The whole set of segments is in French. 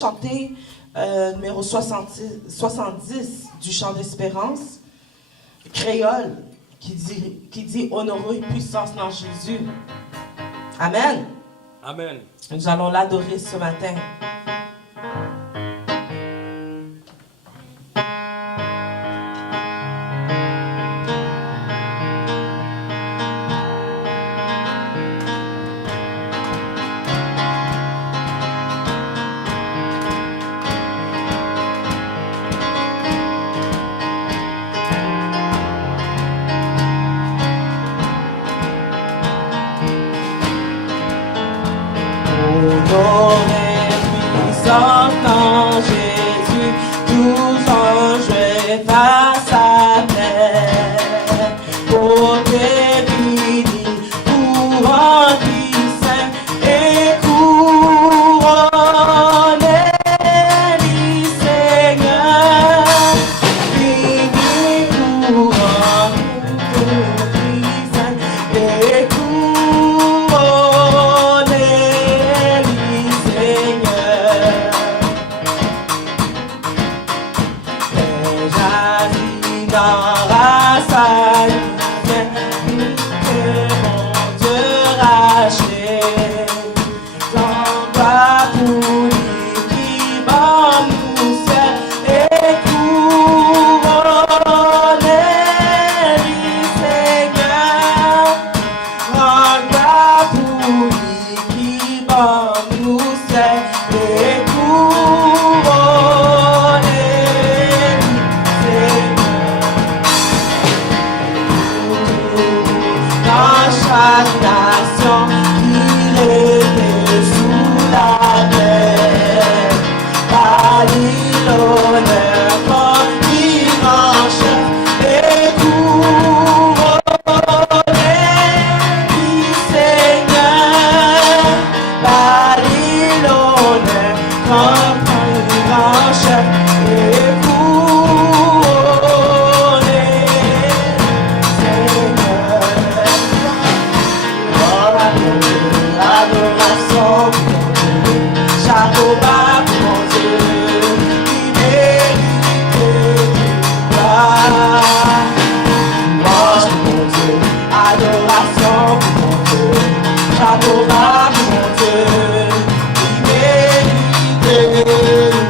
chanter numéro 70 du chant d'espérance, créole, qui dit honoré et puissance dans Jésus. Amen. Amen. Nous allons l'adorer ce matin. En Jésus, tous anges face à terre, pour tes bénis, pour remplir saint et couronner les Seigneur, bénis pour remplir saint et couronner les Seigneur. Dans la salle, que mon Dieu racheté, dans ta poulie qui m'amousse et couronne les Seigneur, dans ta poulie qui m'amousse et couronne les Seigneur. Dans chaque nation qui règne sous la terre, par l'honneur comme dimanche et couronné du Seigneur, par l'honneur comme dimanche et couronné Seigneur. L'adoration pour mon Dieu, chapeau bas pour mon Dieu, qui mérite du gloire. Louange pour mon Dieu, adoration pour mon Dieu, chapeau bas pour mon Dieu, qui mérite du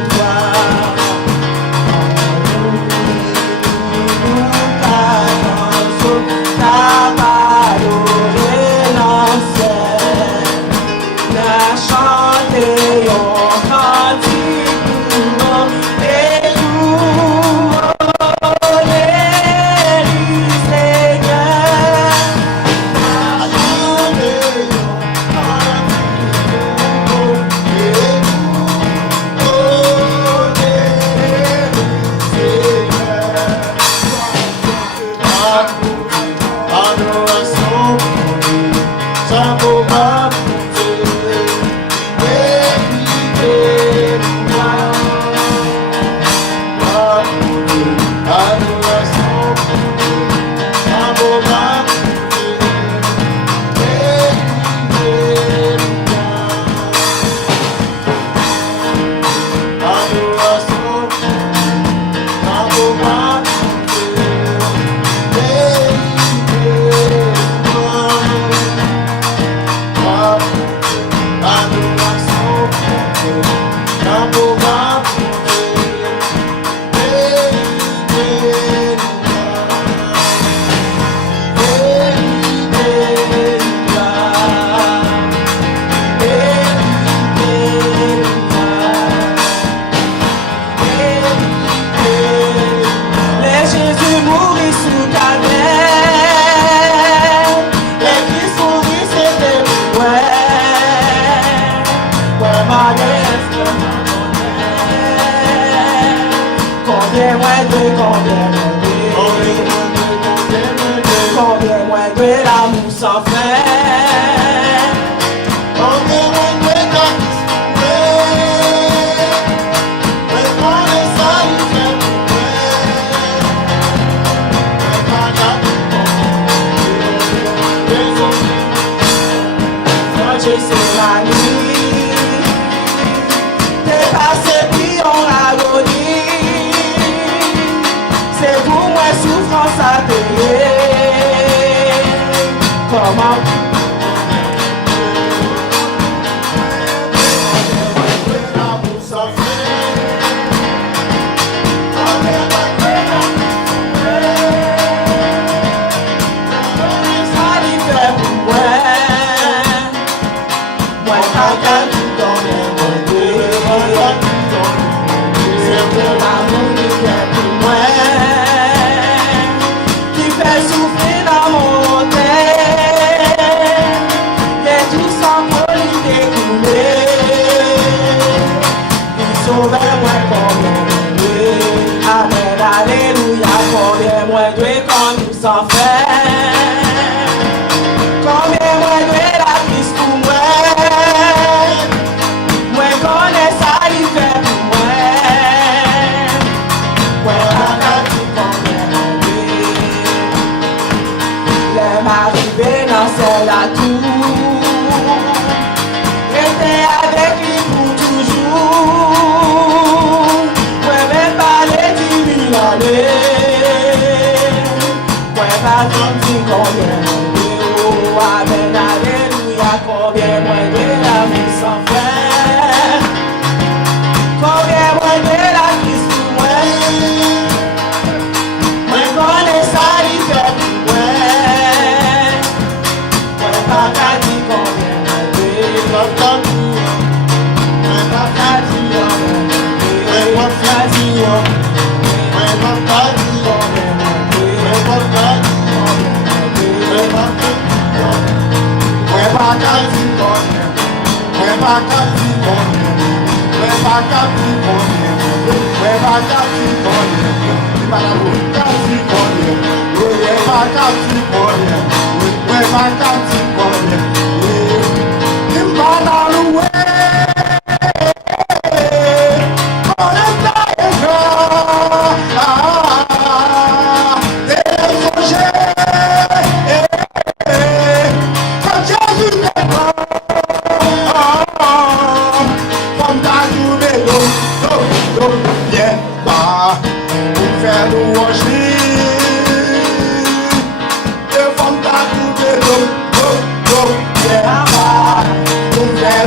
gloire. Nous t'annonçons ta parole l'ancienne, la chanter en cantique pour et couronner les Seigneur. La chanter en cantique pour et couronner les Seigneur. Adoration pour Dieu, chapeau bas pour Dieu, mérite gloire. Adoration pour Dieu, chapeau bas pour Dieu, mérite gloire. Adoration pour Dieu, chapeau bas pour Dieu, les Jésus mourit sous ta terre, les Christ mourit c'était ouais, modeste, combien moins de l'amour sans fin. Combien moins de c'est la nuit, t'es passé l'amour qui fait pour moi, qui fait souffrir dans mon tête, et tout sans folie découlée, il sauve moi combien, amen, alléluia, combien moi dois qu'on nous s'en fait, combien moi dois la piste pour moi, moi connais ça, il fait pour moi, moi la gâte combien moi dois, les m'arriver dans celle-là tout, rester avec lui pour toujours, moi même pas les 10 000 années, moi pas 30 combien moi dois, amen, alléluia, combien moi dois l'amour sans fin, combien moi dois la piste pour moi, moi connais ça, il fait pour moi, moi pas qu'à dire combien moi dois, moi pas qu'à dire combien moi qu'à dire, moi pas qu'à dire combien moi pas qu'à dire, moi pas qu'à dire, moi pas qu'à dire combien, moi pas qu'à dire combien, moi pas qu'à dire combien, moi pas qu'à dire combien, il va la qu'à dire combien, moi pas qu'à dire combien, moi pas qu'à dire combien, il va dans le way, on est quand Jésus est mort, comme ta journée, viens pas pour faire louanger. Et comme ta journée, viens pas pour faire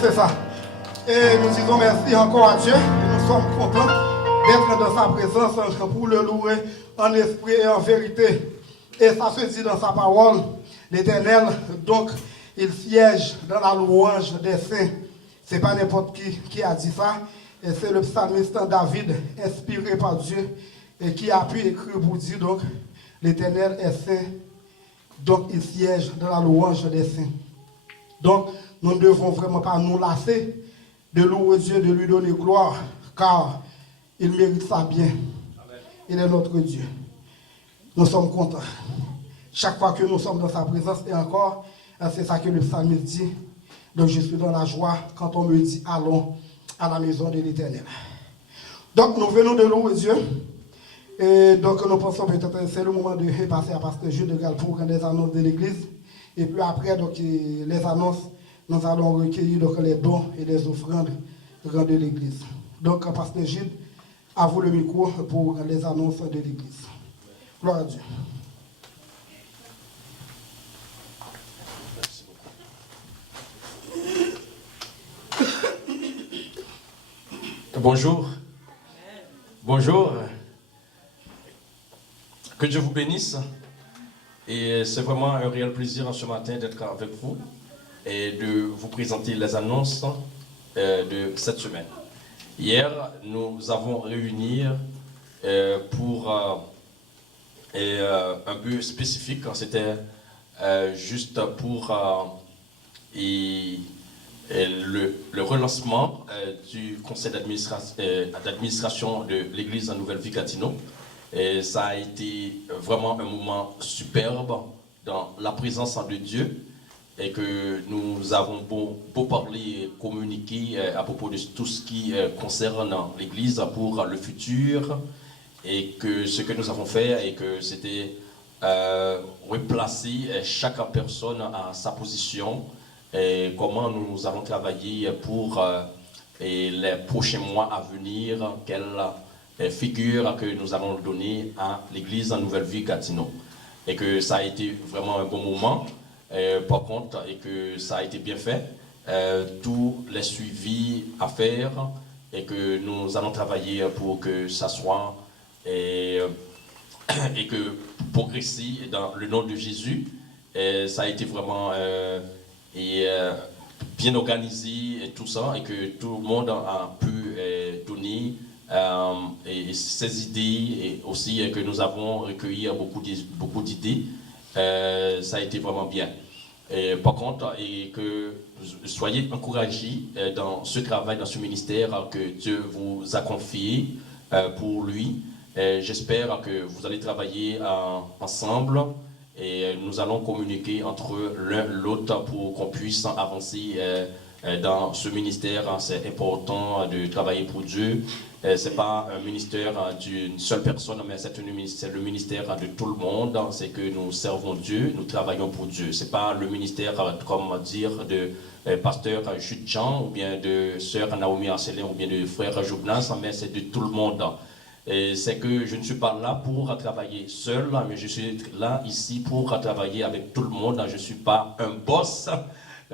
c'est ça. Et nous disons merci encore à Dieu. Et nous sommes contents d'être dans sa présence pour le louer en esprit et en vérité. Et ça se dit dans sa parole, l'Éternel, donc, il siège dans la louange des saints. Ce n'est pas n'importe qui a dit ça. Et c'est le psalmiste David, inspiré par Dieu, et qui a pu écrire pour dire, donc, l'Éternel est saint. Donc, il siège dans la louange des saints. Donc, nous ne devons vraiment pas nous lasser de louer Dieu, de lui donner gloire, car il mérite ça bien. Il est notre Dieu. Nous sommes contents. Chaque fois que nous sommes dans sa présence, et encore, c'est ça que le psalmiste dit. Donc, je suis dans la joie quand on me dit, allons à la maison de l'Éternel. Donc, nous venons de louer Dieu. Et donc, nous pensons peut-être que c'est le moment de passer à Pasteur Jules de Galles pour les annonces de l'Église. Et puis après, donc, les annonces, nous allons recueillir donc, les dons et les offrandes de l'Église. Donc, Pasteur Jules, à vous le micro pour les annonces de l'Église. Gloire à Dieu. Bonjour. Bonjour. Que Dieu vous bénisse. Et c'est vraiment un réel plaisir ce matin d'être avec vous et de vous présenter les annonces de cette semaine. Hier, nous avons réuni pour un peu spécifique. C'était juste pour le relancement du conseil d'administration de l'église en Nouvelle Vie Gatineau. Et ça a été vraiment un moment superbe dans la présence de Dieu et que nous avons beau parler et communiquer à propos de tout ce qui concerne l'église pour le futur et que ce que nous avons fait et que c'était replacer chaque personne à sa position et comment nous allons travailler pour les prochains mois à venir, quelle figure que nous allons donner à l'église en Nouvelle Vie Gatineau. Et que ça a été vraiment un bon moment, par contre, et que ça a été bien fait. Tous les suivis à faire et que nous allons travailler pour que ça soit et que progresser dans le nom de Jésus. Et ça a été vraiment bien organisé et tout ça, et que tout le monde a pu donner et ses idées, et aussi que nous avons recueilli beaucoup d'idées. Ça a été vraiment bien. Et par contre, et que soyez encouragés dans ce travail, dans ce ministère que Dieu vous a confié pour lui. J'espère que vous allez travailler ensemble et nous allons communiquer entre l'un et l'autre pour qu'on puisse avancer dans ce ministère. C'est important de travailler pour Dieu. Ce n'est pas un ministère d'une seule personne, mais c'est le ministère de tout le monde. C'est que nous servons Dieu, nous travaillons pour Dieu. Ce n'est pas le ministère, comme dire, de pasteur Jude Jean, ou bien de sœur Naomi Arcelin, ou bien de frère Joubnas, mais c'est de tout le monde. Et c'est que je ne suis pas là pour travailler seul, mais je suis là ici pour travailler avec tout le monde. Je ne suis pas un boss,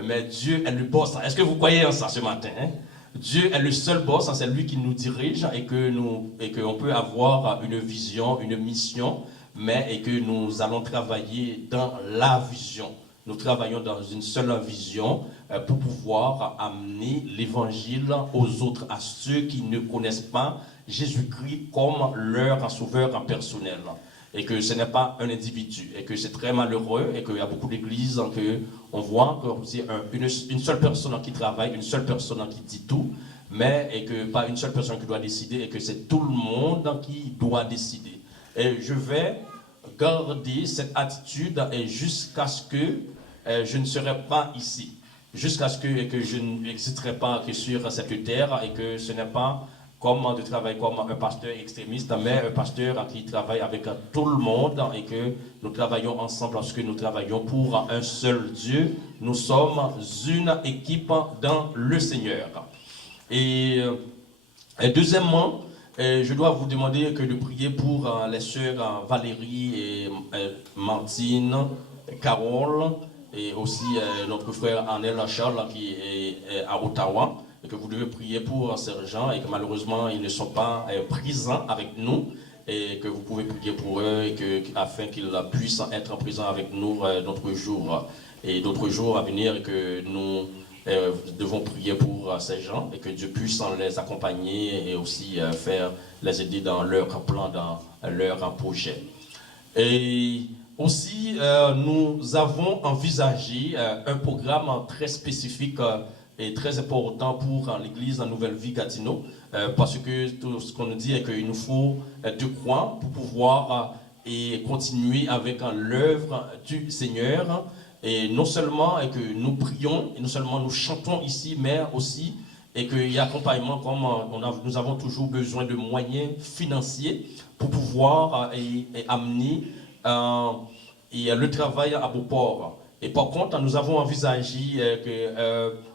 mais Dieu est le boss. Est-ce que vous croyez en ça ce matin, hein? Dieu est le seul boss, c'est lui qui nous dirige et qu'on peut avoir une vision, une mission, mais que nous allons travailler dans la vision. Nous travaillons dans une seule vision pour pouvoir amener l'évangile aux autres, à ceux qui ne connaissent pas Jésus-Christ comme leur sauveur personnel. Et que ce n'est pas un individu, et que c'est très malheureux, et qu'il y a beaucoup d'églises qu'on voit que c'est une seule personne qui travaille, une seule personne qui dit tout, mais et que pas une seule personne qui doit décider, et que c'est tout le monde qui doit décider. Et je vais garder cette attitude jusqu'à ce que je ne serai pas ici, jusqu'à ce que je n'existerai pas que sur cette terre, et que ce n'est pas comme de travailler comme un pasteur extrémiste, mais un pasteur qui travaille avec tout le monde et que nous travaillons ensemble parce que nous travaillons pour un seul Dieu. Nous sommes une équipe dans le Seigneur. Et deuxièmement, je dois vous demander de prier pour les sœurs Valérie et Martine, Carole et aussi notre frère Arnel Charles qui est à Ottawa, et que vous devez prier pour ces gens et que malheureusement ils ne sont pas présents avec nous, et que vous pouvez prier pour eux et afin qu'ils puissent être présents avec nous d'autres jours à venir, et que nous devons prier pour ces gens et que Dieu puisse les accompagner et aussi les aider dans leur plan, dans leur projet. Et aussi, nous avons envisagé un programme très spécifique et très important pour l'église en Nouvelle Vie Gatineau, parce que tout ce qu'on nous dit est qu'il nous faut de croix pour pouvoir et continuer avec l'œuvre du Seigneur. Et non seulement et que nous prions, et non seulement nous chantons ici, mais aussi et qu'il y a accompagnement, comme nous avons toujours besoin de moyens financiers pour pouvoir amener le travail à bon port. Et par contre, nous avons envisagé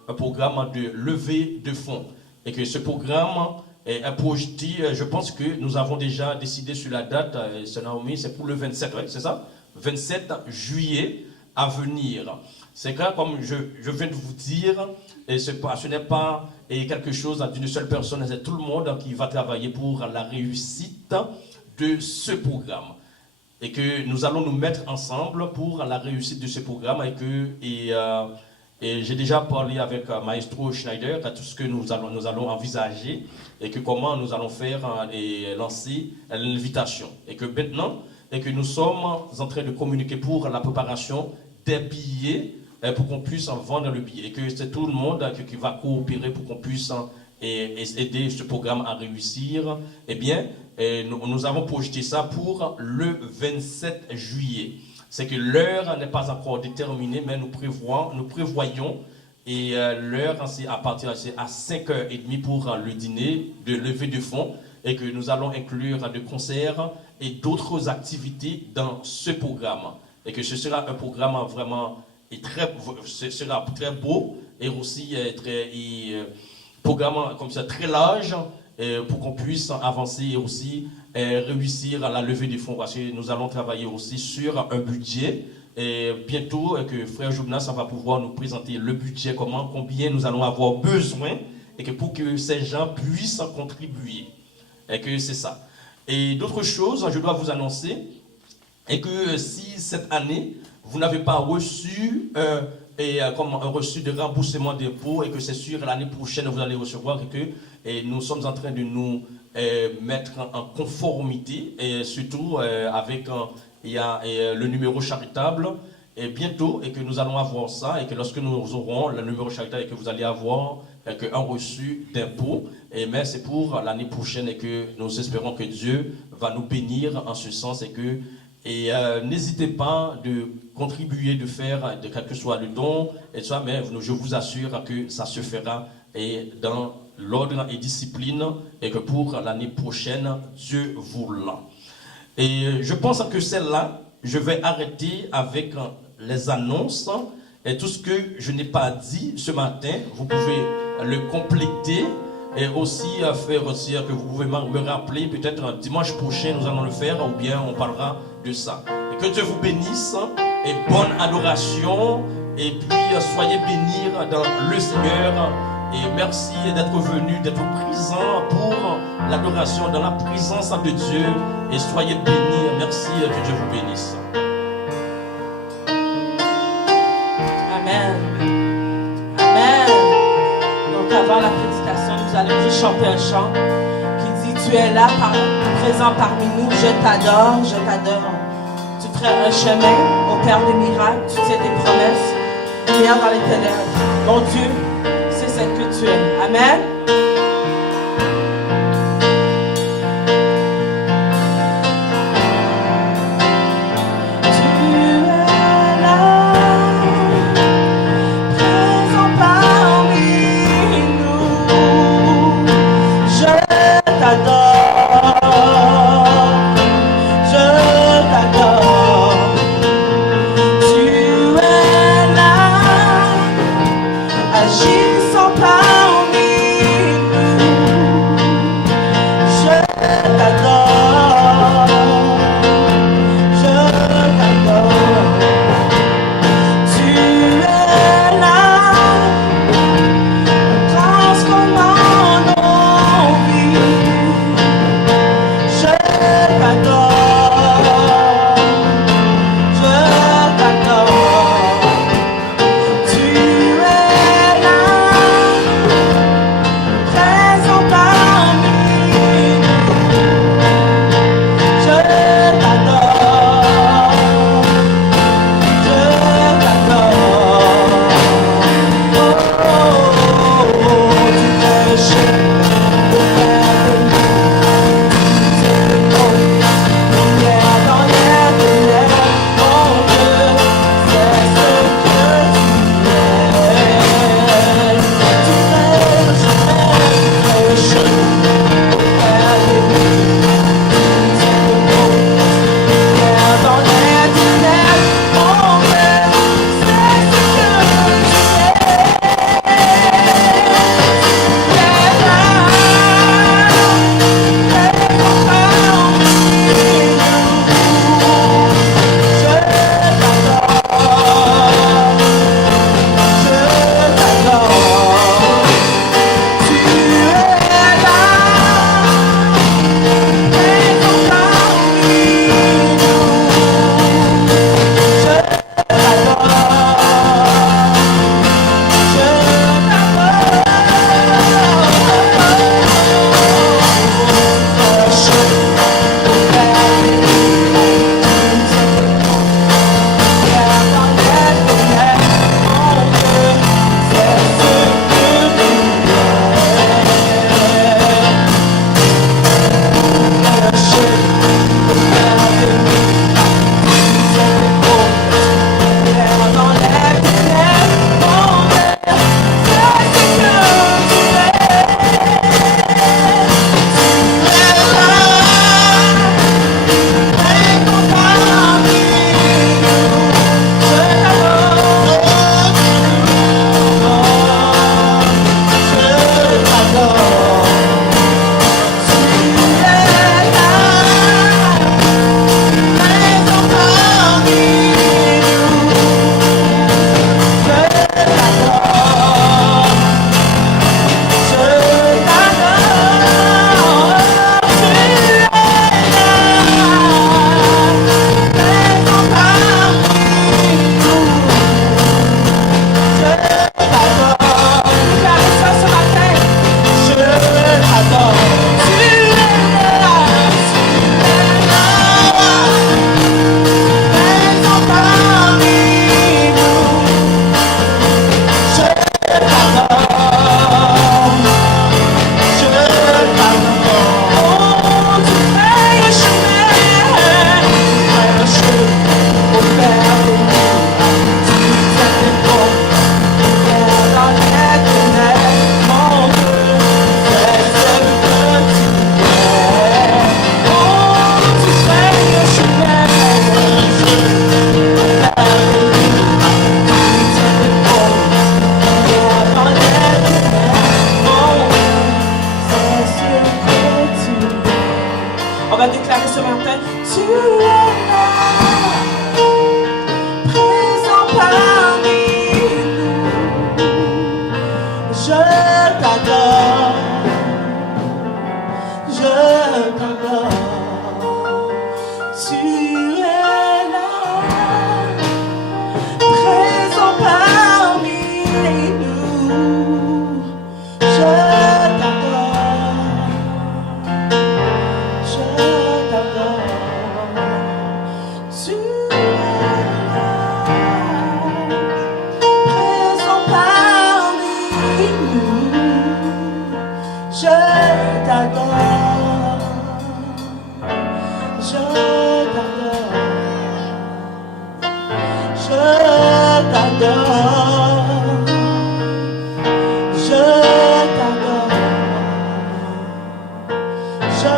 un programme de levée de fonds. Et que ce programme est projeté, je pense que nous avons déjà décidé sur la date, c'est pour le 27, ouais, c'est ça? 27 juillet à venir. C'est clair, comme je viens de vous dire, et ce n'est pas quelque chose d'une seule personne, c'est tout le monde qui va travailler pour la réussite de ce programme. Et que nous allons nous mettre ensemble pour la réussite de ce programme, et j'ai déjà parlé avec Maestro Schneider à tout ce que nous allons envisager et que comment nous allons faire et lancer l'invitation. Et que maintenant, et que nous sommes en train de communiquer pour la préparation des billets pour qu'on puisse vendre le billet. Et que c'est tout le monde qui va coopérer pour qu'on puisse aider ce programme à réussir. Eh bien, nous avons projeté ça pour le 27 juillet. C'est que l'heure n'est pas encore déterminée, mais nous prévoyons, et l'heure c'est à partir de 5h30 pour le dîner de levée de fonds, et que nous allons inclure des concerts et d'autres activités dans ce programme. Et que ce sera un programme vraiment sera très beau, et aussi programme comme ça très large, pour qu'on puisse avancer et aussi réussir à la levée des fonds, parce que nous allons travailler aussi sur un budget, et bientôt que Frère Jonas va pouvoir nous présenter le budget, combien nous allons avoir besoin, et que pour que ces gens puissent contribuer, et que c'est ça. Et d'autres choses, je dois vous annoncer, et que si cette année vous n'avez pas reçu un reçu de remboursement d'impôts, et que c'est sûr l'année prochaine vous allez recevoir, et nous sommes en train de nous mettre en conformité, et surtout avec le numéro charitable, et bientôt, et que nous allons avoir ça, et que lorsque nous aurons le numéro charitable, et que vous allez avoir un reçu d'impôts, mais c'est pour l'année prochaine, et que nous espérons que Dieu va nous bénir en ce sens, et n'hésitez pas de contribuer, de faire de quel que soit le don, et ça, mais je vous assure que ça se fera dans l'ordre et discipline, et que pour l'année prochaine, Dieu vous l'a. Et je pense que celle-là, je vais arrêter avec les annonces, et tout ce que je n'ai pas dit ce matin, vous pouvez le compléter, et aussi faire aussi que vous pouvez me rappeler, peut-être dimanche prochain nous allons le faire, ou bien on parlera de ça. Et que Dieu vous bénisse, et bonne adoration, et puis soyez bénis dans le Seigneur, et merci d'être venu, d'être présent pour l'adoration dans la présence de Dieu, et soyez bénis, merci, que Dieu vous bénisse. Amen. Amen. Donc avant la prédication, nous allons juste chanter un chant qui dit: tu es là, présent parmi nous, je t'adore, je t'adore. Tu ferais un chemin au Père des miracles, tu tiens tes promesses, lumière dans les ténèbres. Mon Dieu, c'est ce que tu es. Amen. Agissant parmi On va déclarer ce matin, tu es là, présent parmi nous. Je t'adore, je t'adore. Tu es là, présent parmi nous. Je t'adore, je t'adore. Tu es là, présent parmi nous. Je t'adore, je t'adore, je t'adore, je t'adore, je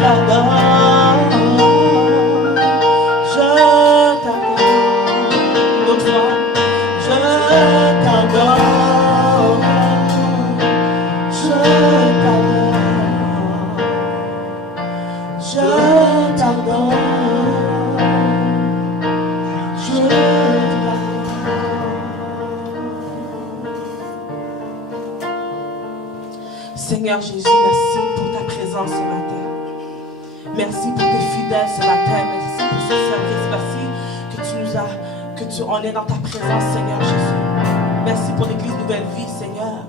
t'adore, je t'adore. L'autre fois, je t'adore, je t'adore, je t'adore, je t'adore. Seigneur Jésus, merci pour ta présence ce matin. Merci pour tes fidèles ce matin. Merci pour ce service. Merci que on est dans ta présence, Seigneur Jésus. Merci pour l'église Nouvelle Vie, Seigneur.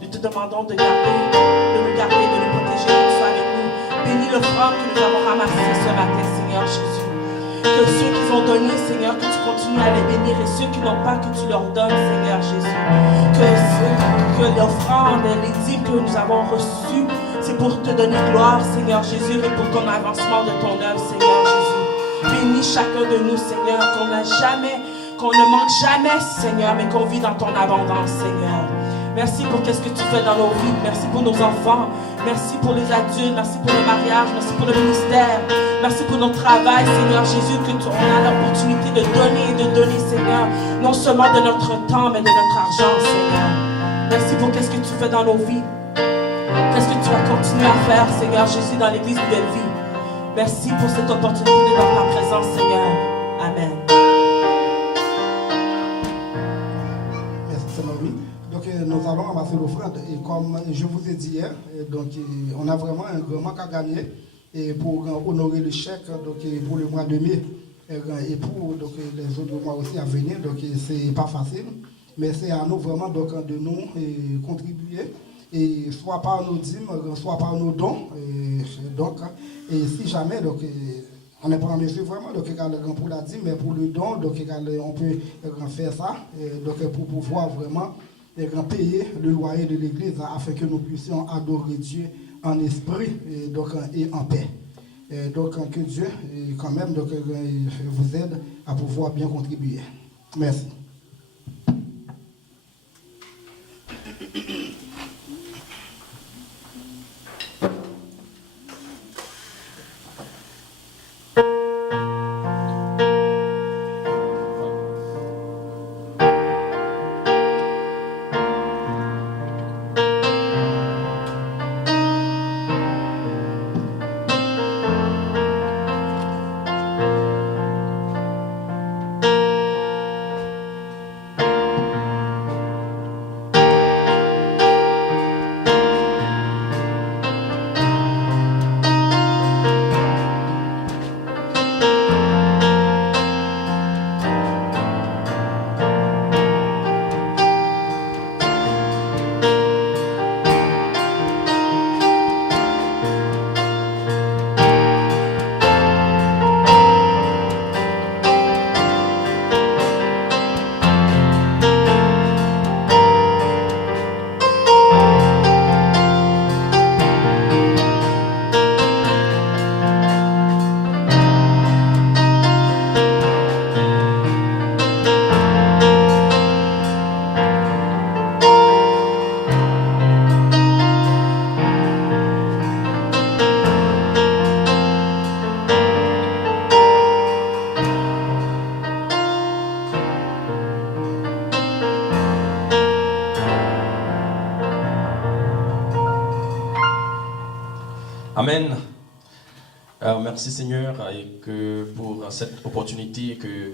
Nous te demandons de nous garder, de nous protéger, que tu sois avec nous. Bénis l'offrande que nous avons ramassée ce matin, Seigneur Jésus. Que ceux qui ont donné, Seigneur, que tu continues à les bénir, et ceux qui n'ont pas, que tu leur donnes, Seigneur Jésus. Que l'offrande, les dîmes que nous avons reçues, c'est pour te donner gloire, Seigneur Jésus, et pour ton avancement de ton œuvre, Seigneur Jésus. Bénis chacun de nous, Seigneur, qu'on ne manque jamais, Seigneur, mais qu'on vit dans ton abondance, Seigneur. Merci pour ce que tu fais dans nos vies. Merci pour nos enfants. Merci pour les adultes. Merci pour le mariage. Merci pour le ministère. Merci pour notre travail, Seigneur Jésus, que on a l'opportunité de donner, Seigneur, non seulement de notre temps, mais de notre argent, Seigneur. Merci pour ce que tu fais dans nos vies. Qu'est-ce que tu vas continuer à faire, Seigneur Jésus, dans l'église Nouvelle Vie. Merci pour cette opportunité d'être dans ta présence, Seigneur. Amen. Merci, Seigneur Louis. Donc, nous allons ramasser l'offrande. Et comme je vous ai dit hier, donc, on a vraiment un grand manque à gagner et pour honorer le chèque donc, pour le mois de mai et pour donc, les autres mois aussi à venir. Donc, c'est pas facile, mais c'est à nous vraiment donc, de nous contribuer. Et soit par nos dîmes, soit par nos dons. Et si jamais, donc, on n'est pas en mesure vraiment donc, pour la dîme, mais pour le don, donc, on peut faire ça donc, pour pouvoir vraiment payer le loyer de l'église afin que nous puissions adorer Dieu en esprit et en paix. Donc, que Dieu, quand même, donc, vous aide à pouvoir bien contribuer. Merci. Merci Seigneur et que pour cette opportunité que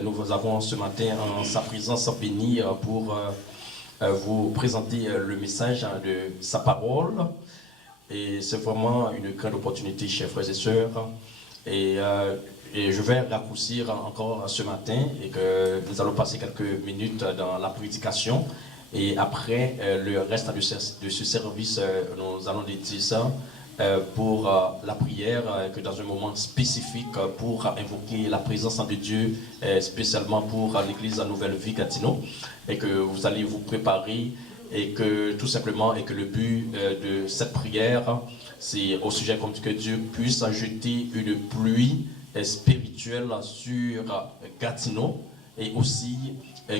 nous avons ce matin en sa présence bénie pour vous présenter le message de sa parole. Et c'est vraiment une grande opportunité, chers frères et sœurs. Et je vais raccourcir encore ce matin et que nous allons passer quelques minutes dans la prédication. Et après le reste de ce service, nous allons dédier ça pour la prière, que dans un moment spécifique pour invoquer la présence de Dieu, spécialement pour l'église Nouvelle Vie Gatineau, et que vous allez vous préparer et que tout simplement, et que le but de cette prière, c'est au sujet comme que Dieu puisse jeter une pluie spirituelle sur Gatineau, et aussi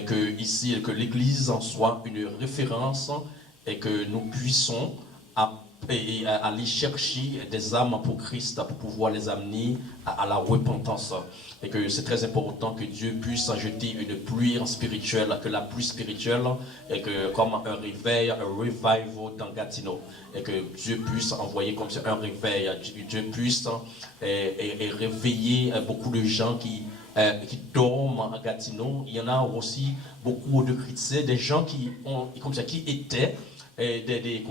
que ici, que l'église soit une référence et que nous puissions aller chercher des âmes pour Christ, pour pouvoir les amener à la repentance. Et que c'est très important que Dieu puisse jeter une pluie spirituelle, que la pluie spirituelle est que comme un réveil, un revival dans Gatineau. Et que Dieu puisse envoyer comme un réveil, Dieu puisse réveiller beaucoup de gens qui dorment à Gatineau. Il y en a aussi beaucoup de chrétiens, des gens qui étaient des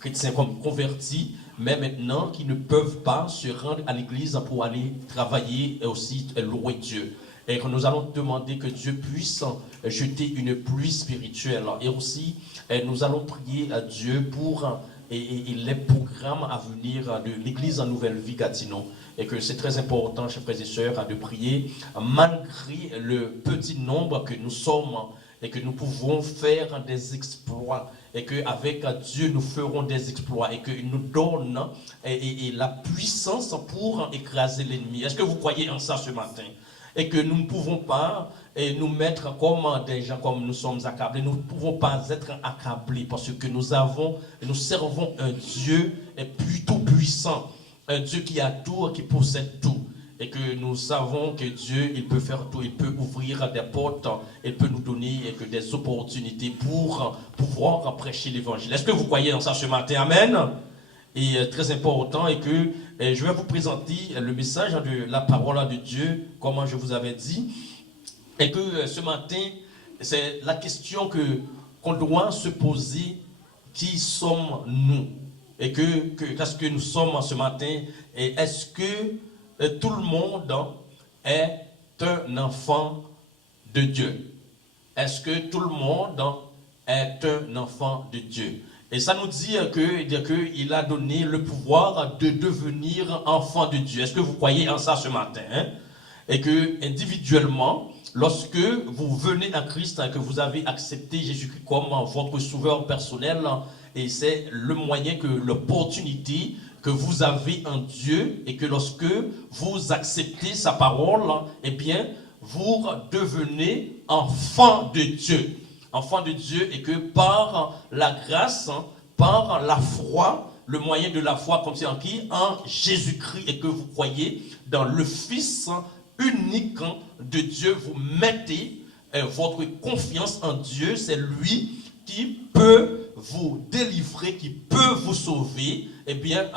chrétiens comme convertis, mais maintenant qui ne peuvent pas se rendre à l'église pour aller travailler et aussi louer Dieu. Et que nous allons demander que Dieu puisse jeter une pluie spirituelle. Et aussi, nous allons prier à Dieu pour les programmes à venir de l'église en Nouvelle Vie Gatineau. Et que c'est très important, chers frères et sœurs, de prier malgré le petit nombre que nous sommes, et que nous pouvons faire des exploits, et qu'avec Dieu nous ferons des exploits, et qu'il nous donne la puissance pour écraser l'ennemi. Est-ce que vous croyez en ça ce matin? Et que nous ne pouvons pas nous mettre comme des gens, comme nous sommes accablés. Nous ne pouvons pas être accablés parce que nous servons un Dieu plutôt puissant, un Dieu qui a tout, qui possède tout. Et que nous savons que Dieu, il peut faire tout, il peut ouvrir des portes, il peut nous donner des opportunités pour pouvoir prêcher l'évangile. Est-ce que vous croyez en ça ce matin? Amen. Et très important, et que je vais vous présenter le message de la parole de Dieu, comme je vous avais dit, et que ce matin, c'est la question qu'on doit se poser: qui sommes-nous? Et qu'est-ce que nous sommes ce matin? Et est-ce que tout le monde est un enfant de Dieu? Est-ce que tout le monde est un enfant de Dieu? Et ça nous dit qu'il a donné le pouvoir de devenir enfant de Dieu. Est-ce que vous croyez en ça ce matin? Et que individuellement, lorsque vous venez à Christ, que vous avez accepté Jésus-Christ comme votre sauveur personnel, et c'est le moyen, que l'opportunité que vous avez en Dieu, et que lorsque vous acceptez sa parole, eh bien, vous devenez enfant de Dieu. Enfant de Dieu, et que par la grâce, par la foi, le moyen de la foi, comme c'est en qui? En Jésus-Christ, et que vous croyez dans le Fils unique de Dieu, vous mettez votre confiance en Dieu. C'est lui qui peut vous délivrer, qui peut vous sauver. Eh bien,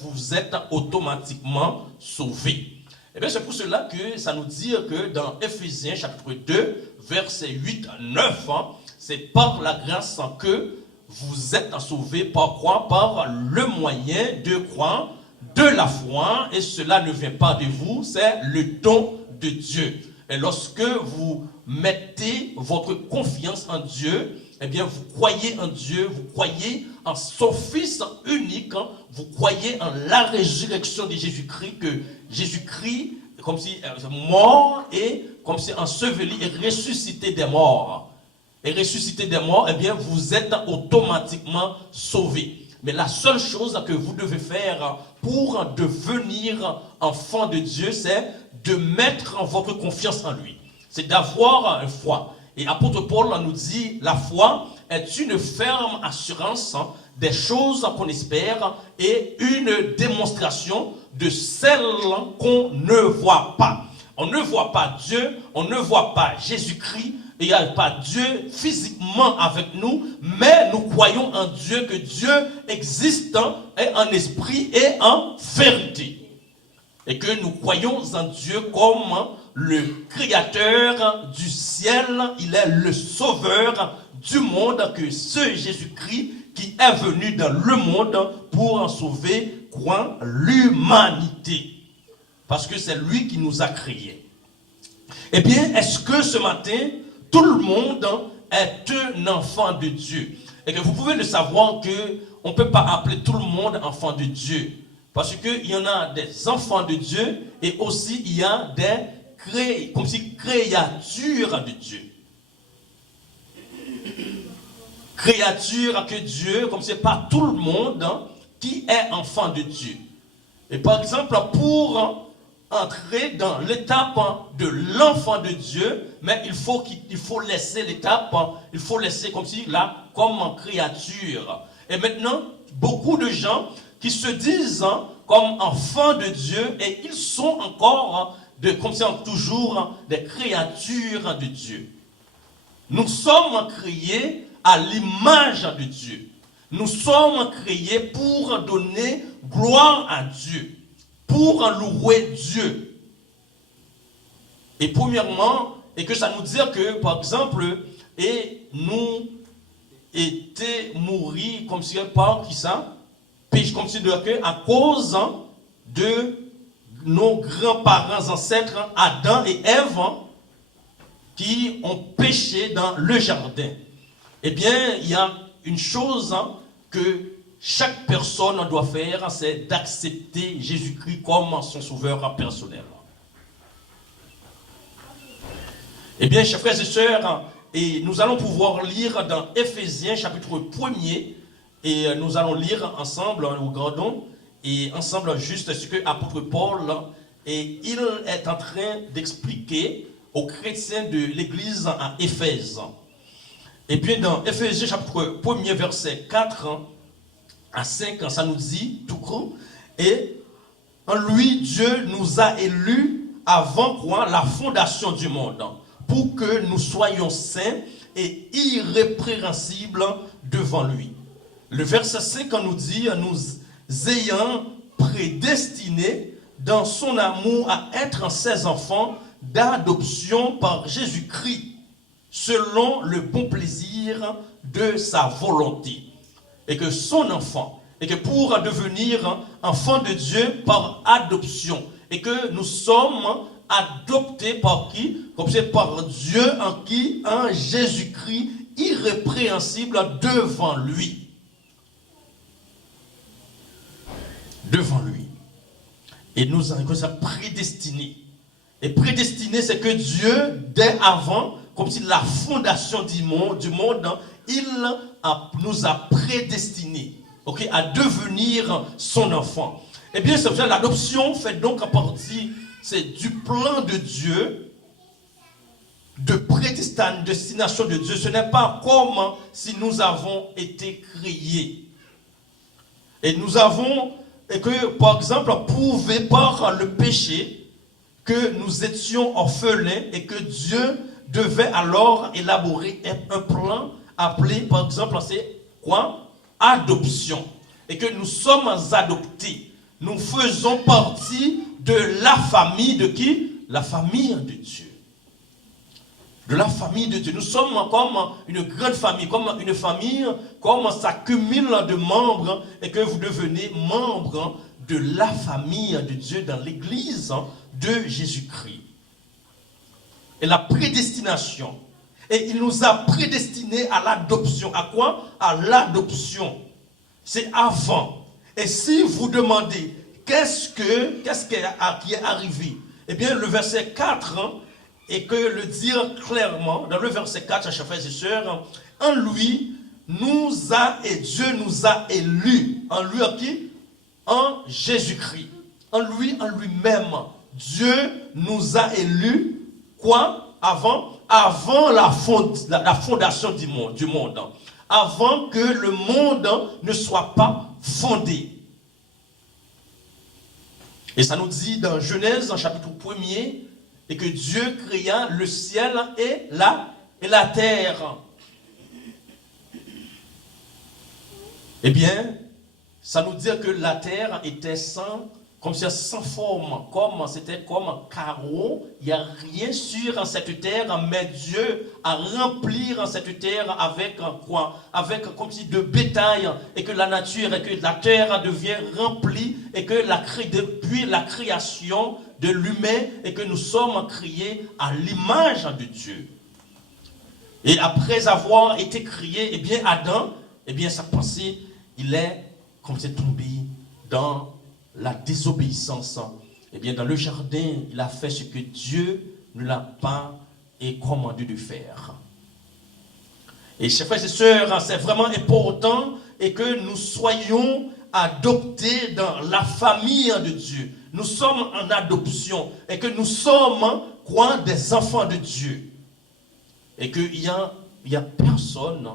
vous êtes automatiquement sauvé. Eh bien, c'est pour cela que ça nous dit que dans Éphésiens chapitre 2, versets 8 à 9, c'est par la grâce que vous êtes sauvés. Par quoi? Par le moyen de croire, de la foi, et cela ne vient pas de vous, c'est le don de Dieu. Et lorsque vous mettez votre confiance en Dieu, eh bien, vous croyez en Dieu, vous croyez en son Fils unique, vous croyez en la résurrection de Jésus-Christ, que Jésus-Christ, comme si mort et comme si enseveli et ressuscité des morts. Et ressuscité des morts, eh bien, vous êtes automatiquement sauvés. Mais la seule chose que vous devez faire pour devenir enfant de Dieu, c'est de mettre votre confiance en lui. C'est d'avoir une foi. Et apôtre Paul nous dit, la foi est une ferme assurance des choses qu'on espère et une démonstration de celles qu'on ne voit pas. On ne voit pas Dieu, on ne voit pas Jésus-Christ, il n'y a pas Dieu physiquement avec nous, mais nous croyons en Dieu, que Dieu existe en esprit et en vérité. Et que nous croyons en Dieu comme le créateur du ciel, il est le sauveur du monde, que ce Jésus-Christ qui est venu dans le monde pour en sauver quoi? L'humanité. Parce que c'est lui qui nous a créés. Eh bien, est-ce que ce matin, tout le monde est un enfant de Dieu? Et que vous pouvez le savoir qu'on ne peut pas appeler tout le monde enfant de Dieu. Parce qu'il y en a des enfants de Dieu et aussi il y a des créatures de Dieu. Créatures que Dieu, comme c'est pas tout le monde qui est enfant de Dieu. Et par exemple, pour entrer dans l'étape de l'enfant de Dieu, mais il faut laisser l'étape, il faut laisser comme si là, comme créature. Et maintenant, beaucoup de gens qui se disent comme enfants de Dieu et ils sont encore comme si toujours des créatures de Dieu. Nous sommes créés à l'image de Dieu. Nous sommes créés pour donner gloire à Dieu, pour louer Dieu. Et premièrement, et que ça nous dit que, par exemple, et nous étions morts comme si par qui ça? Comme si à cause de nos grands-parents ancêtres, Adam et Ève, qui ont péché dans le jardin. Eh bien, il y a une chose que chaque personne doit faire, c'est d'accepter Jésus-Christ comme son sauveur personnel. Eh bien, chers frères et sœurs, et nous allons pouvoir lire dans Éphésiens chapitre 1er, et nous allons lire ensemble, nous regardons, et ensemble juste ce que l'apôtre Paul, et il est en train d'expliquer aux chrétiens de l'église à Éphèse. Et bien dans Éphésiens chapitre 1er verset 4 à 5, ça nous dit tout court, et en lui Dieu nous a élus avant quoi? La fondation du monde, pour que nous soyons saints et irrépréhensibles devant lui. Le verset 5 nous dit, nous ayant prédestinés dans son amour à être ses enfants d'adoption par Jésus-Christ, selon le bon plaisir de sa volonté. Et que son enfant, et que pour devenir enfant de Dieu par adoption, et que nous sommes adoptés par qui? Comme c'est par Dieu en qui? En Jésus-Christ, irrépréhensible devant lui. Devant lui. Et nous avons ça prédestiné. Et prédestiné, c'est que Dieu, dès avant, comme si la fondation du monde, il nous a prédestinés, à devenir son enfant. Eh bien, c'est vrai, l'adoption fait donc en partie, c'est du plan de Dieu, de prédestination de Dieu. Ce n'est pas comme si nous avons été créés. Et nous avons, et que par exemple, prouvé par le péché, que nous étions orphelins et que Dieu devait alors élaborer un plan appelé, par exemple, c'est quoi? Adoption. Et que nous sommes adoptés. Nous faisons partie de la famille de qui? La famille de Dieu. De la famille de Dieu. Nous sommes comme une grande famille, comme une famille, comme ça cumule de membres et que vous devenez membre de la famille de Dieu dans l'église de Jésus-Christ. Et la prédestination. Et il nous a prédestinés à l'adoption. À quoi? À l'adoption. C'est avant. Et si vous demandez qu'est-ce qui est arrivé? Eh bien, le verset 4, et que le dire clairement, dans le verset 4, chers frères et sœurs, en lui, Dieu nous a élus. En lui, en qui? En Jésus-Christ. En lui, en lui-même. Dieu nous a élus, quoi? Avant la fondation du monde. Avant que le monde ne soit pas fondé. Et ça nous dit dans Genèse, en chapitre 1er, et que Dieu créa le ciel et et la terre, eh bien, ça nous dit que la terre était sans forme, c'était comme un carreau, il n'y a rien sur cette terre, mais Dieu a rempli cette terre avec quoi? Avec comme si de bétail, et que la nature, et que la terre devient remplie, et que depuis la création de l'humain, et que nous sommes créés à l'image de Dieu. Et après avoir été créé, eh bien Adam, eh bien sa pensée, il est comme c'est tombé dans la désobéissance. Eh bien, dans le jardin, il a fait ce que Dieu ne l'a pas commandé de faire. Et chers frères et sœurs, c'est vraiment important et que nous soyons adoptés dans la famille de Dieu. Nous sommes en adoption et que nous sommes quoi, des enfants de Dieu. Et qu'il y a personne,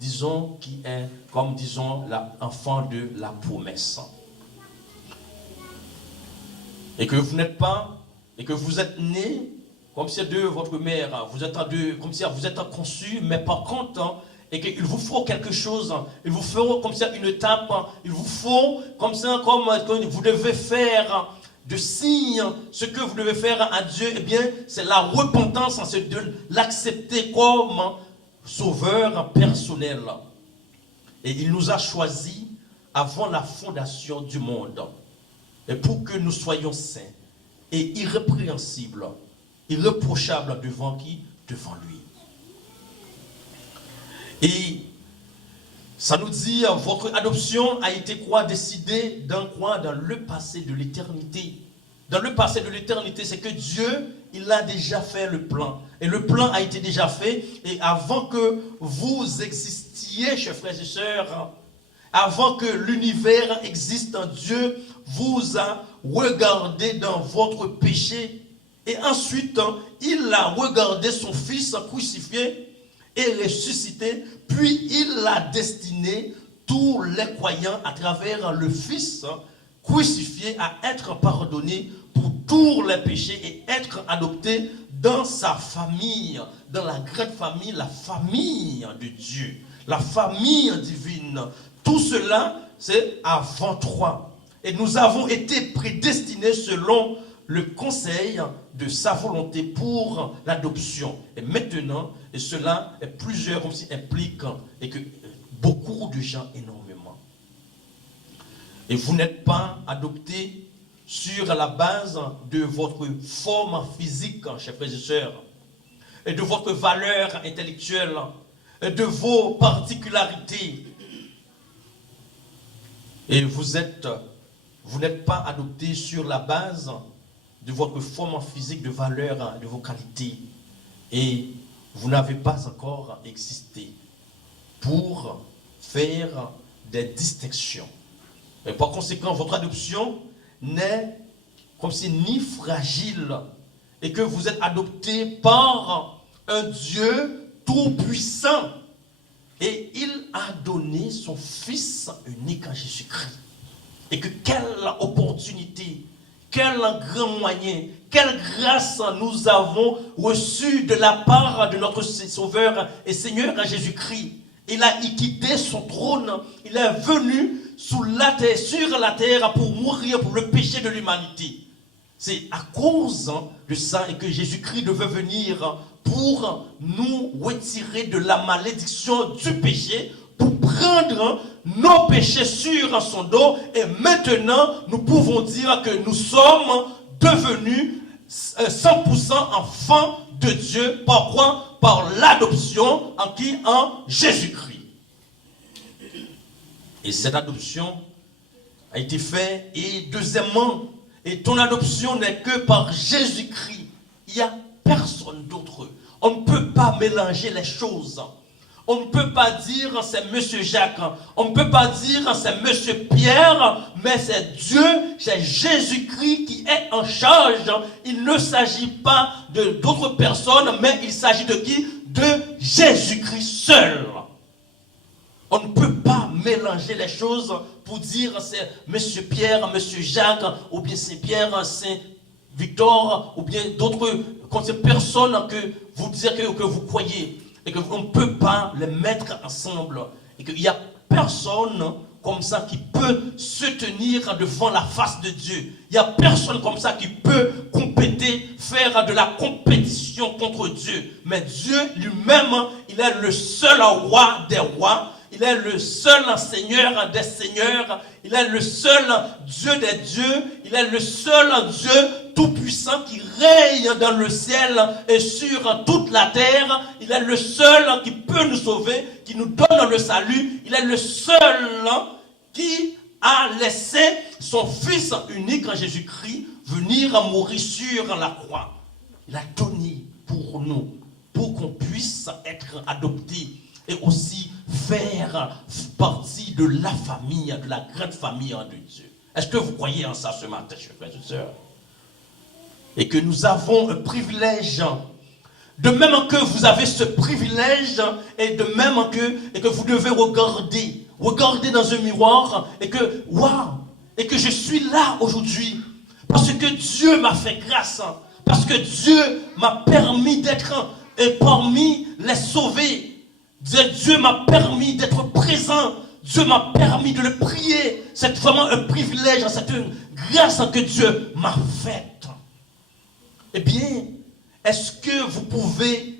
disons, qui est comme, disons, l'enfant de la promesse. Et que vous n'êtes pas, et que vous êtes né comme si de votre mère, vous êtes comme si vous êtes conçu, mais par contre, et qu'il vous faut quelque chose, il vous faut comme ça une étape, il vous faut comme ça, comme vous devez faire de signes, ce que vous devez faire à Dieu, eh bien, c'est la repentance, c'est de l'accepter comme sauveur personnel. Et il nous a choisis avant la fondation du monde. Et pour que nous soyons saints et irrépréhensibles, irréprochables devant qui? Devant lui. Et ça nous dit, votre adoption a été quoi? Décidée dans quoi? Dans le passé de l'éternité. Dans le passé de l'éternité, c'est que Dieu, il a déjà fait le plan. Et le plan a été déjà fait. Et avant que vous existiez, chers frères et sœurs, avant que l'univers existe, Dieu vous a regardé dans votre péché. Et ensuite, il a regardé son fils crucifié et ressuscité. Puis il a destiné tous les croyants à travers le fils crucifié à être pardonnés pour tous les péchés et être adoptés dans sa famille, dans la grande famille, la famille de Dieu, la famille divine. Tout cela, c'est avant 3. Et nous avons été prédestinés selon le conseil de sa volonté pour l'adoption. Et maintenant, et cela est plusieurs aussi implique et que beaucoup de gens énormément. Et vous n'êtes pas adoptés sur la base de votre forme physique, chers frères et sœurs, et de votre valeur intellectuelle, et de vos particularités. Et vous n'êtes pas adopté sur la base de votre forme physique, de valeur, de vos qualités. Et vous n'avez pas encore existé pour faire des distinctions. Et par conséquent, votre adoption n'est comme si ni fragile, et que vous êtes adopté par un Dieu tout-puissant. Et il a donné son Fils unique en Jésus-Christ. Et que quelle opportunité, quel grand moyen, quelle grâce nous avons reçue de la part de notre Sauveur et Seigneur Jésus-Christ. Il a quitté son trône, il est venu sur la terre pour mourir pour le péché de l'humanité. C'est à cause de ça et que Jésus-Christ devait venir pour nous retirer de la malédiction du péché, pour prendre nos péchés sur son dos. Et maintenant, nous pouvons dire que nous sommes devenus 100% enfants de Dieu. Par quoi? Par l'adoption en qui? En Jésus-Christ. Et cette adoption a été faite. Et deuxièmement, et ton adoption n'est que par Jésus-Christ. Il n'y a personne d'autre. On ne peut pas mélanger les choses. On ne peut pas dire c'est Monsieur Jacques. On ne peut pas dire c'est Monsieur Pierre. Mais c'est Dieu, c'est Jésus-Christ qui est en charge. Il ne s'agit pas d'autres personnes, mais il s'agit de qui? De Jésus-Christ seul. On ne peut pas mélanger les choses pour dire c'est Monsieur Pierre, Monsieur Jacques, ou bien c'est Pierre, Saint Victor, ou bien d'autres personnes que vous dites que vous croyez. et qu'on ne peut pas les mettre ensemble. Et qu'il n'y a personne comme ça qui peut se tenir devant la face de Dieu. Il n'y a personne comme ça qui peut compéter, faire de la compétition contre Dieu. Mais Dieu lui-même, il est le seul roi des rois. Il est le seul Seigneur des seigneurs. Il est le seul Dieu des dieux. Il est le seul Dieu tout-puissant qui règne dans le ciel et sur toute la terre. Il est le seul qui peut nous sauver, qui nous donne le salut. Il est le seul qui a laissé son Fils unique, Jésus-Christ, venir mourir sur la croix. Il a donné pour nous, pour qu'on puisse être adoptés et aussi faire partie de la famille, de la grande famille de Dieu. Est-ce que vous croyez en ça ce matin, chers frères et sœurs? Et que nous avons un privilège, de même que vous avez ce privilège, et de même que vous devez regarder dans un miroir, et que, waouh, et que je suis là aujourd'hui, parce que Dieu m'a fait grâce, parce que Dieu m'a permis d'être parmi les sauvés. Dieu m'a permis d'être présent. Dieu m'a permis de le prier. C'est vraiment un privilège, c'est une grâce que Dieu m'a faite. Eh bien, est-ce que vous pouvez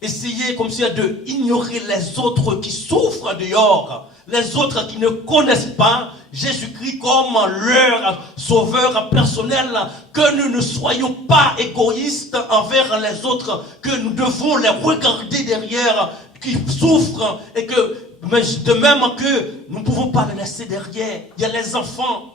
essayer comme ça de ignorer les autres qui souffrent dehors, les autres qui ne connaissent pas Jésus-Christ comme leur sauveur personnel, que nous ne soyons pas égoïstes envers les autres, que nous devons les regarder derrière, qui souffrent, et que de même que nous ne pouvons pas les laisser derrière. Il y a les enfants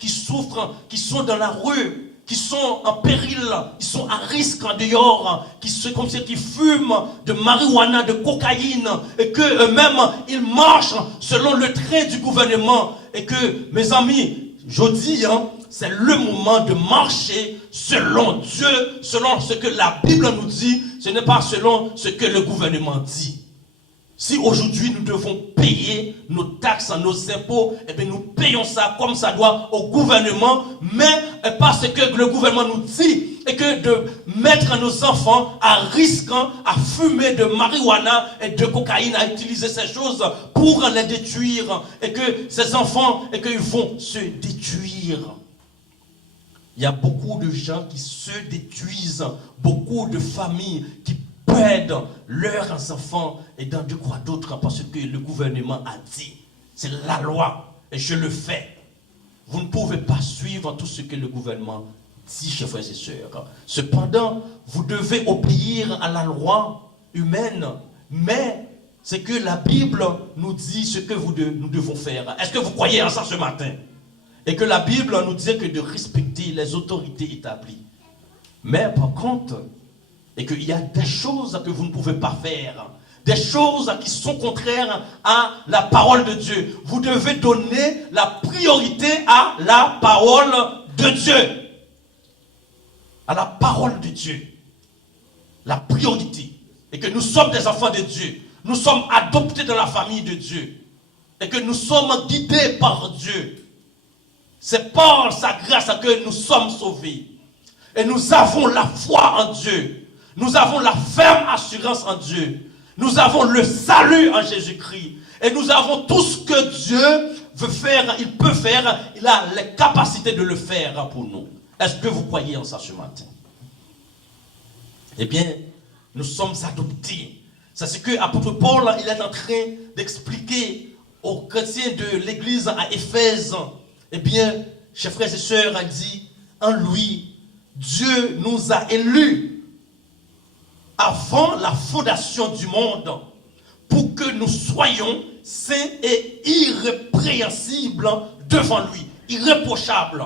qui souffrent, qui sont dans la rue, qui sont en péril, qui sont à risque en dehors, qui fument de marijuana, de cocaïne, et que eux-mêmes ils marchent selon le trait du gouvernement. Et que, mes amis, je dis, c'est le moment de marcher selon Dieu, selon ce que la Bible nous dit. Ce n'est pas selon ce que le gouvernement dit. Si aujourd'hui nous devons payer nos taxes, nos impôts, eh bien nous payons ça comme ça doit au gouvernement, mais parce que le gouvernement nous dit et que de mettre nos enfants à risque à fumer de marijuana et de cocaïne, à utiliser ces choses pour les détruire, et que ces enfants, et qu'ils vont se détruire. Il y a beaucoup de gens qui se détruisent, beaucoup de familles qui perdent leurs enfants et dans de quoi d'autres parce que le gouvernement a dit. C'est la loi et je le fais. Vous ne pouvez pas suivre tout ce que le gouvernement dit, chers frères et sœurs. Cependant, vous devez obéir à la loi humaine, mais c'est que la Bible nous dit ce que nous devons faire. Est-ce que vous croyez en ça ce matin? Et que la Bible nous dit que de respecter les autorités établies. Mais par contre, et qu'il y a des choses que vous ne pouvez pas faire, des choses qui sont contraires à la parole de Dieu. Vous devez donner la priorité à la parole de Dieu. À la parole de Dieu. La priorité. Et que nous sommes des enfants de Dieu. Nous sommes adoptés dans la famille de Dieu. Et que nous sommes guidés par Dieu. C'est par sa grâce que nous sommes sauvés. Et nous avons la foi en Dieu. Nous avons la ferme assurance en Dieu. Nous avons le salut en Jésus-Christ. Et nous avons tout ce que Dieu veut faire, il peut faire. Il a les capacités de le faire pour nous. Est-ce que vous croyez en ça ce matin? Eh bien, nous sommes adoptés. C'est ce que l'apôtre Paul il est en train d'expliquer aux chrétiens de l'église à Éphèse. Eh bien, chers frères et sœurs, il dit, en lui, Dieu nous a élus avant la fondation du monde, pour que nous soyons saints et irrépréhensibles devant lui, irréprochables,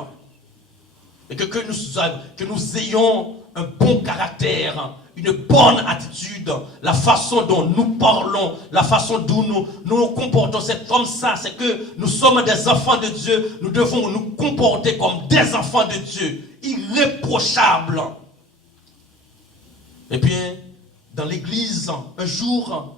et que nous ayons un bon caractère, une bonne attitude, la façon dont nous parlons, la façon dont nous nous comportons, c'est comme ça, c'est que nous sommes des enfants de Dieu, nous devons nous comporter comme des enfants de Dieu, irréprochables. Eh bien, dans l'église, un jour,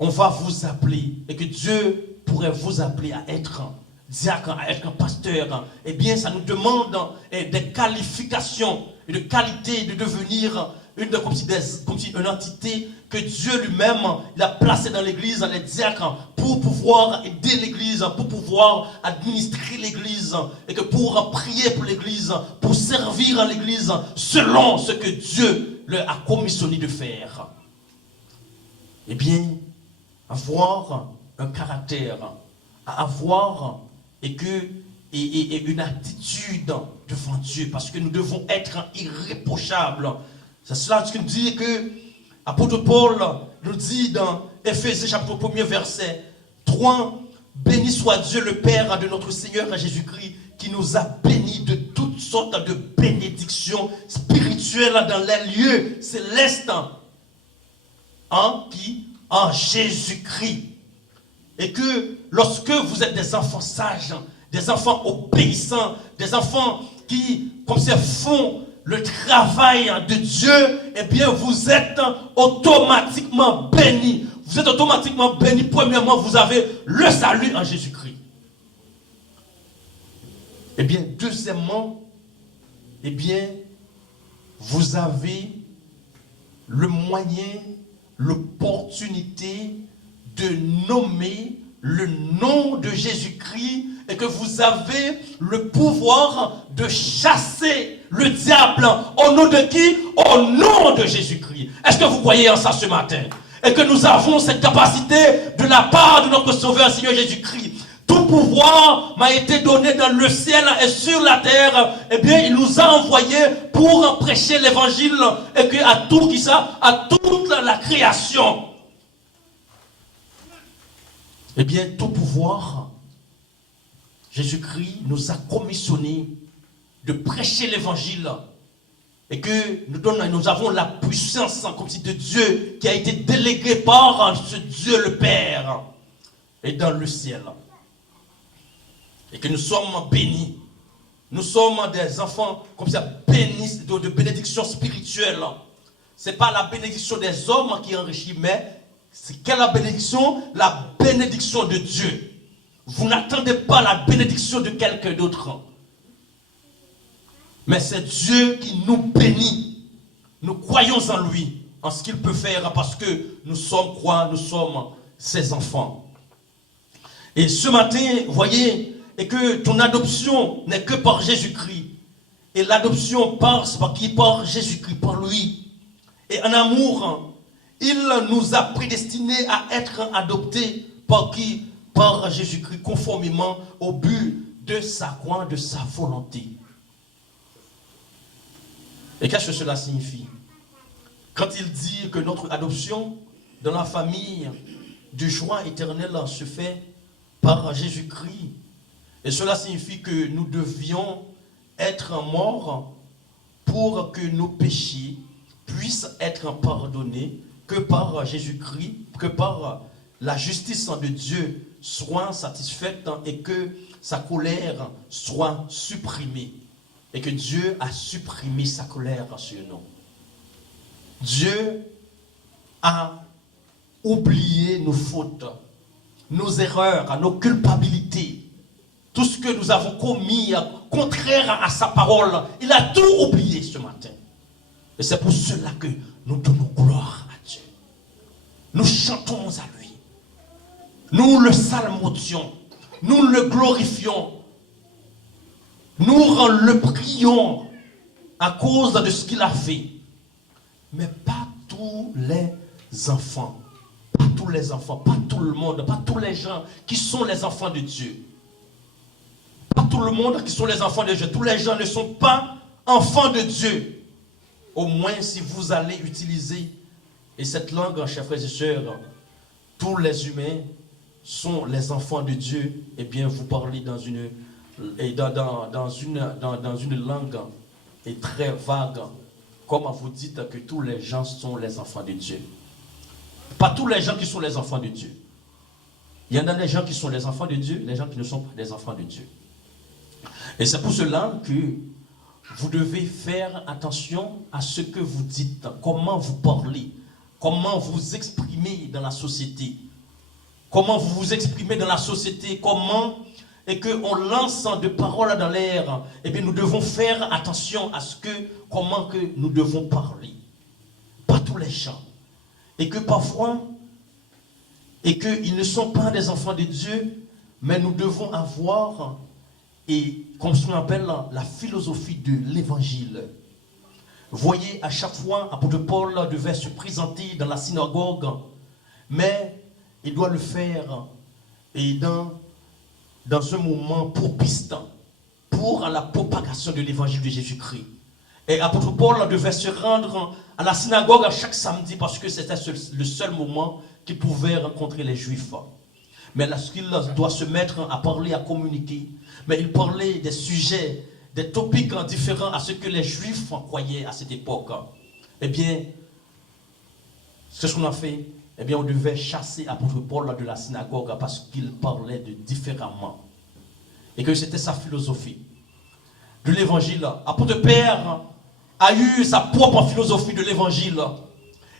on va vous appeler, et que Dieu pourrait vous appeler à être diacre, à être un pasteur. Eh bien, ça nous demande des qualifications, et de qualité de devenir comme si une entité que Dieu lui-même il a placée dans l'église, les diacres, pour pouvoir aider l'église, pour pouvoir administrer l'église, et que pour prier pour l'église, pour servir l'église, selon ce que Dieu leur a commissionné de faire. Eh bien, avoir un caractère, avoir et une attitude devant Dieu, parce que nous devons être irréprochables. C'est cela qui nous dit que l'apôtre Paul nous dit dans Éphésiens chapitre 1 verset 3, béni soit Dieu le Père de notre Seigneur Jésus-Christ, qui nous a bénis de toutes sortes de bénédictions spirituelles dans les lieux célestes en Jésus-Christ. Et que lorsque vous êtes des enfants sages, des enfants obéissants, des enfants qui, comme ça, font le travail de Dieu, eh bien, vous êtes automatiquement bénis. Vous êtes automatiquement bénis. Premièrement, vous avez le salut en Jésus-Christ. Eh bien, deuxièmement, eh bien, vous avez le moyen, l'opportunité de nommer le nom de Jésus-Christ, et que vous avez le pouvoir de chasser le diable. Au nom de qui? Au nom de Jésus-Christ. Est-ce que vous croyez en ça ce matin? Et que nous avons cette capacité de la part de notre Sauveur Seigneur Jésus-Christ. Tout pouvoir m'a été donné dans le ciel et sur la terre. Eh bien, il nous a envoyés pour prêcher l'évangile, et que à toute la création. Eh bien, tout pouvoir, Jésus-Christ nous a commissionné de prêcher l'évangile, et que nous avons la puissance comme si de Dieu qui a été déléguée par ce Dieu le Père et dans le ciel. Et que nous sommes bénis. Nous sommes des enfants comme ça bénis de bénédiction spirituelle. Ce n'est pas la bénédiction des hommes qui enrichit, mais c'est quelle la bénédiction? La bénédiction de Dieu. Vous n'attendez pas la bénédiction de quelqu'un d'autre. Mais c'est Dieu qui nous bénit. Nous croyons en lui, en ce qu'il peut faire, parce que nous sommes quoi? Nous sommes ses enfants. Et ce matin, voyez, et que ton adoption n'est que par Jésus-Christ. Et l'adoption passe par qui? Par Jésus-Christ, par lui. Et en amour, il nous a prédestinés à être adoptés par qui? Par Jésus-Christ, conformément au but de sa volonté. Et qu'est-ce que cela signifie? Quand il dit que notre adoption dans la famille du joie éternel se fait par Jésus-Christ, et cela signifie que nous devions être morts pour que nos péchés puissent être pardonnés, que par Jésus-Christ, que par la justice de Dieu soit satisfaite, et que sa colère soit supprimée. Et que Dieu a supprimé sa colère sur nous. Dieu a oublié nos fautes, nos erreurs, nos culpabilités. Tout ce que nous avons commis contraire à sa parole, il a tout oublié ce matin. Et c'est pour cela que nous donnons gloire à Dieu. Nous chantons à lui. Nous le psalmodions. Nous le glorifions. Nous le prions à cause de ce qu'il a fait. Mais pas tous les enfants. Pas tous les enfants, pas tout le monde, pas tous les gens qui sont les enfants de Dieu. Pas tout le monde qui sont les enfants de Dieu. Tous les gens ne sont pas enfants de Dieu. Au moins si vous allez utiliser, et cette langue, chers frères et sœurs, tous les humains sont les enfants de Dieu, eh bien vous parlez dans une langue très vague, comme vous dites que tous les gens sont les enfants de Dieu. Pas tous les gens qui sont les enfants de Dieu. Il y en a des gens qui sont les enfants de Dieu, les gens qui ne sont pas des enfants de Dieu. Et c'est pour cela que vous devez faire attention à ce que vous dites, comment vous parlez, comment vous exprimez dans la société. Comment vous vous exprimez dans la société, comment, et qu'on lance de paroles dans l'air, eh bien nous devons faire attention à comment que nous devons parler. pas tous les gens. Et que parfois, et qu'ils ne sont pas des enfants de Dieu, mais nous devons avoir, et comme ce qu'on appelle la philosophie de l'évangile. Voyez, à chaque fois, apôtre Paul devait se présenter dans la synagogue, mais il doit le faire et dans un moment propice pour la propagation de l'évangile de Jésus-Christ. Et apôtre Paul devait se rendre à la synagogue chaque samedi parce que c'était le seul moment qu'il pouvait rencontrer les Juifs. Mais lorsqu'il doit se mettre à parler, à communiquer, mais il parlait des sujets, des topics différents à ce que les Juifs croyaient à cette époque. Eh bien, c'est ce qu'on a fait. Eh bien, on devait chasser apôtre Paul de la synagogue parce qu'il parlait de différemment. Et que c'était sa philosophie de l'évangile. Apôtre Pierre a eu sa propre philosophie de l'évangile.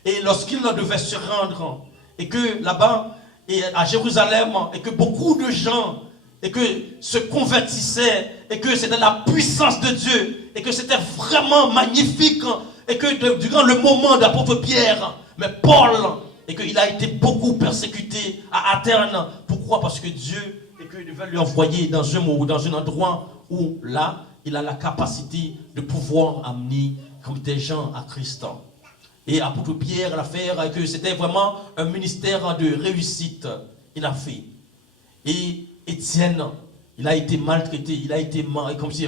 Et lorsqu'il devait se rendre, et que là-bas, et à Jérusalem, et que beaucoup de gens et que se convertissaient, et que c'était la puissance de Dieu, et que c'était vraiment magnifique, et que durant le moment d'apôtre Pierre, mais Paul, et qu'il a été beaucoup persécuté à Athènes. Pourquoi? Parce que Dieu, et qu'il devait lui envoyer dans un endroit où là, il a la capacité de pouvoir amener comme des gens à Christ. Et apôtre Pierre l'a fait, et que c'était vraiment un ministère de réussite. Il a fait. Et Étienne, il a été maltraité, il a été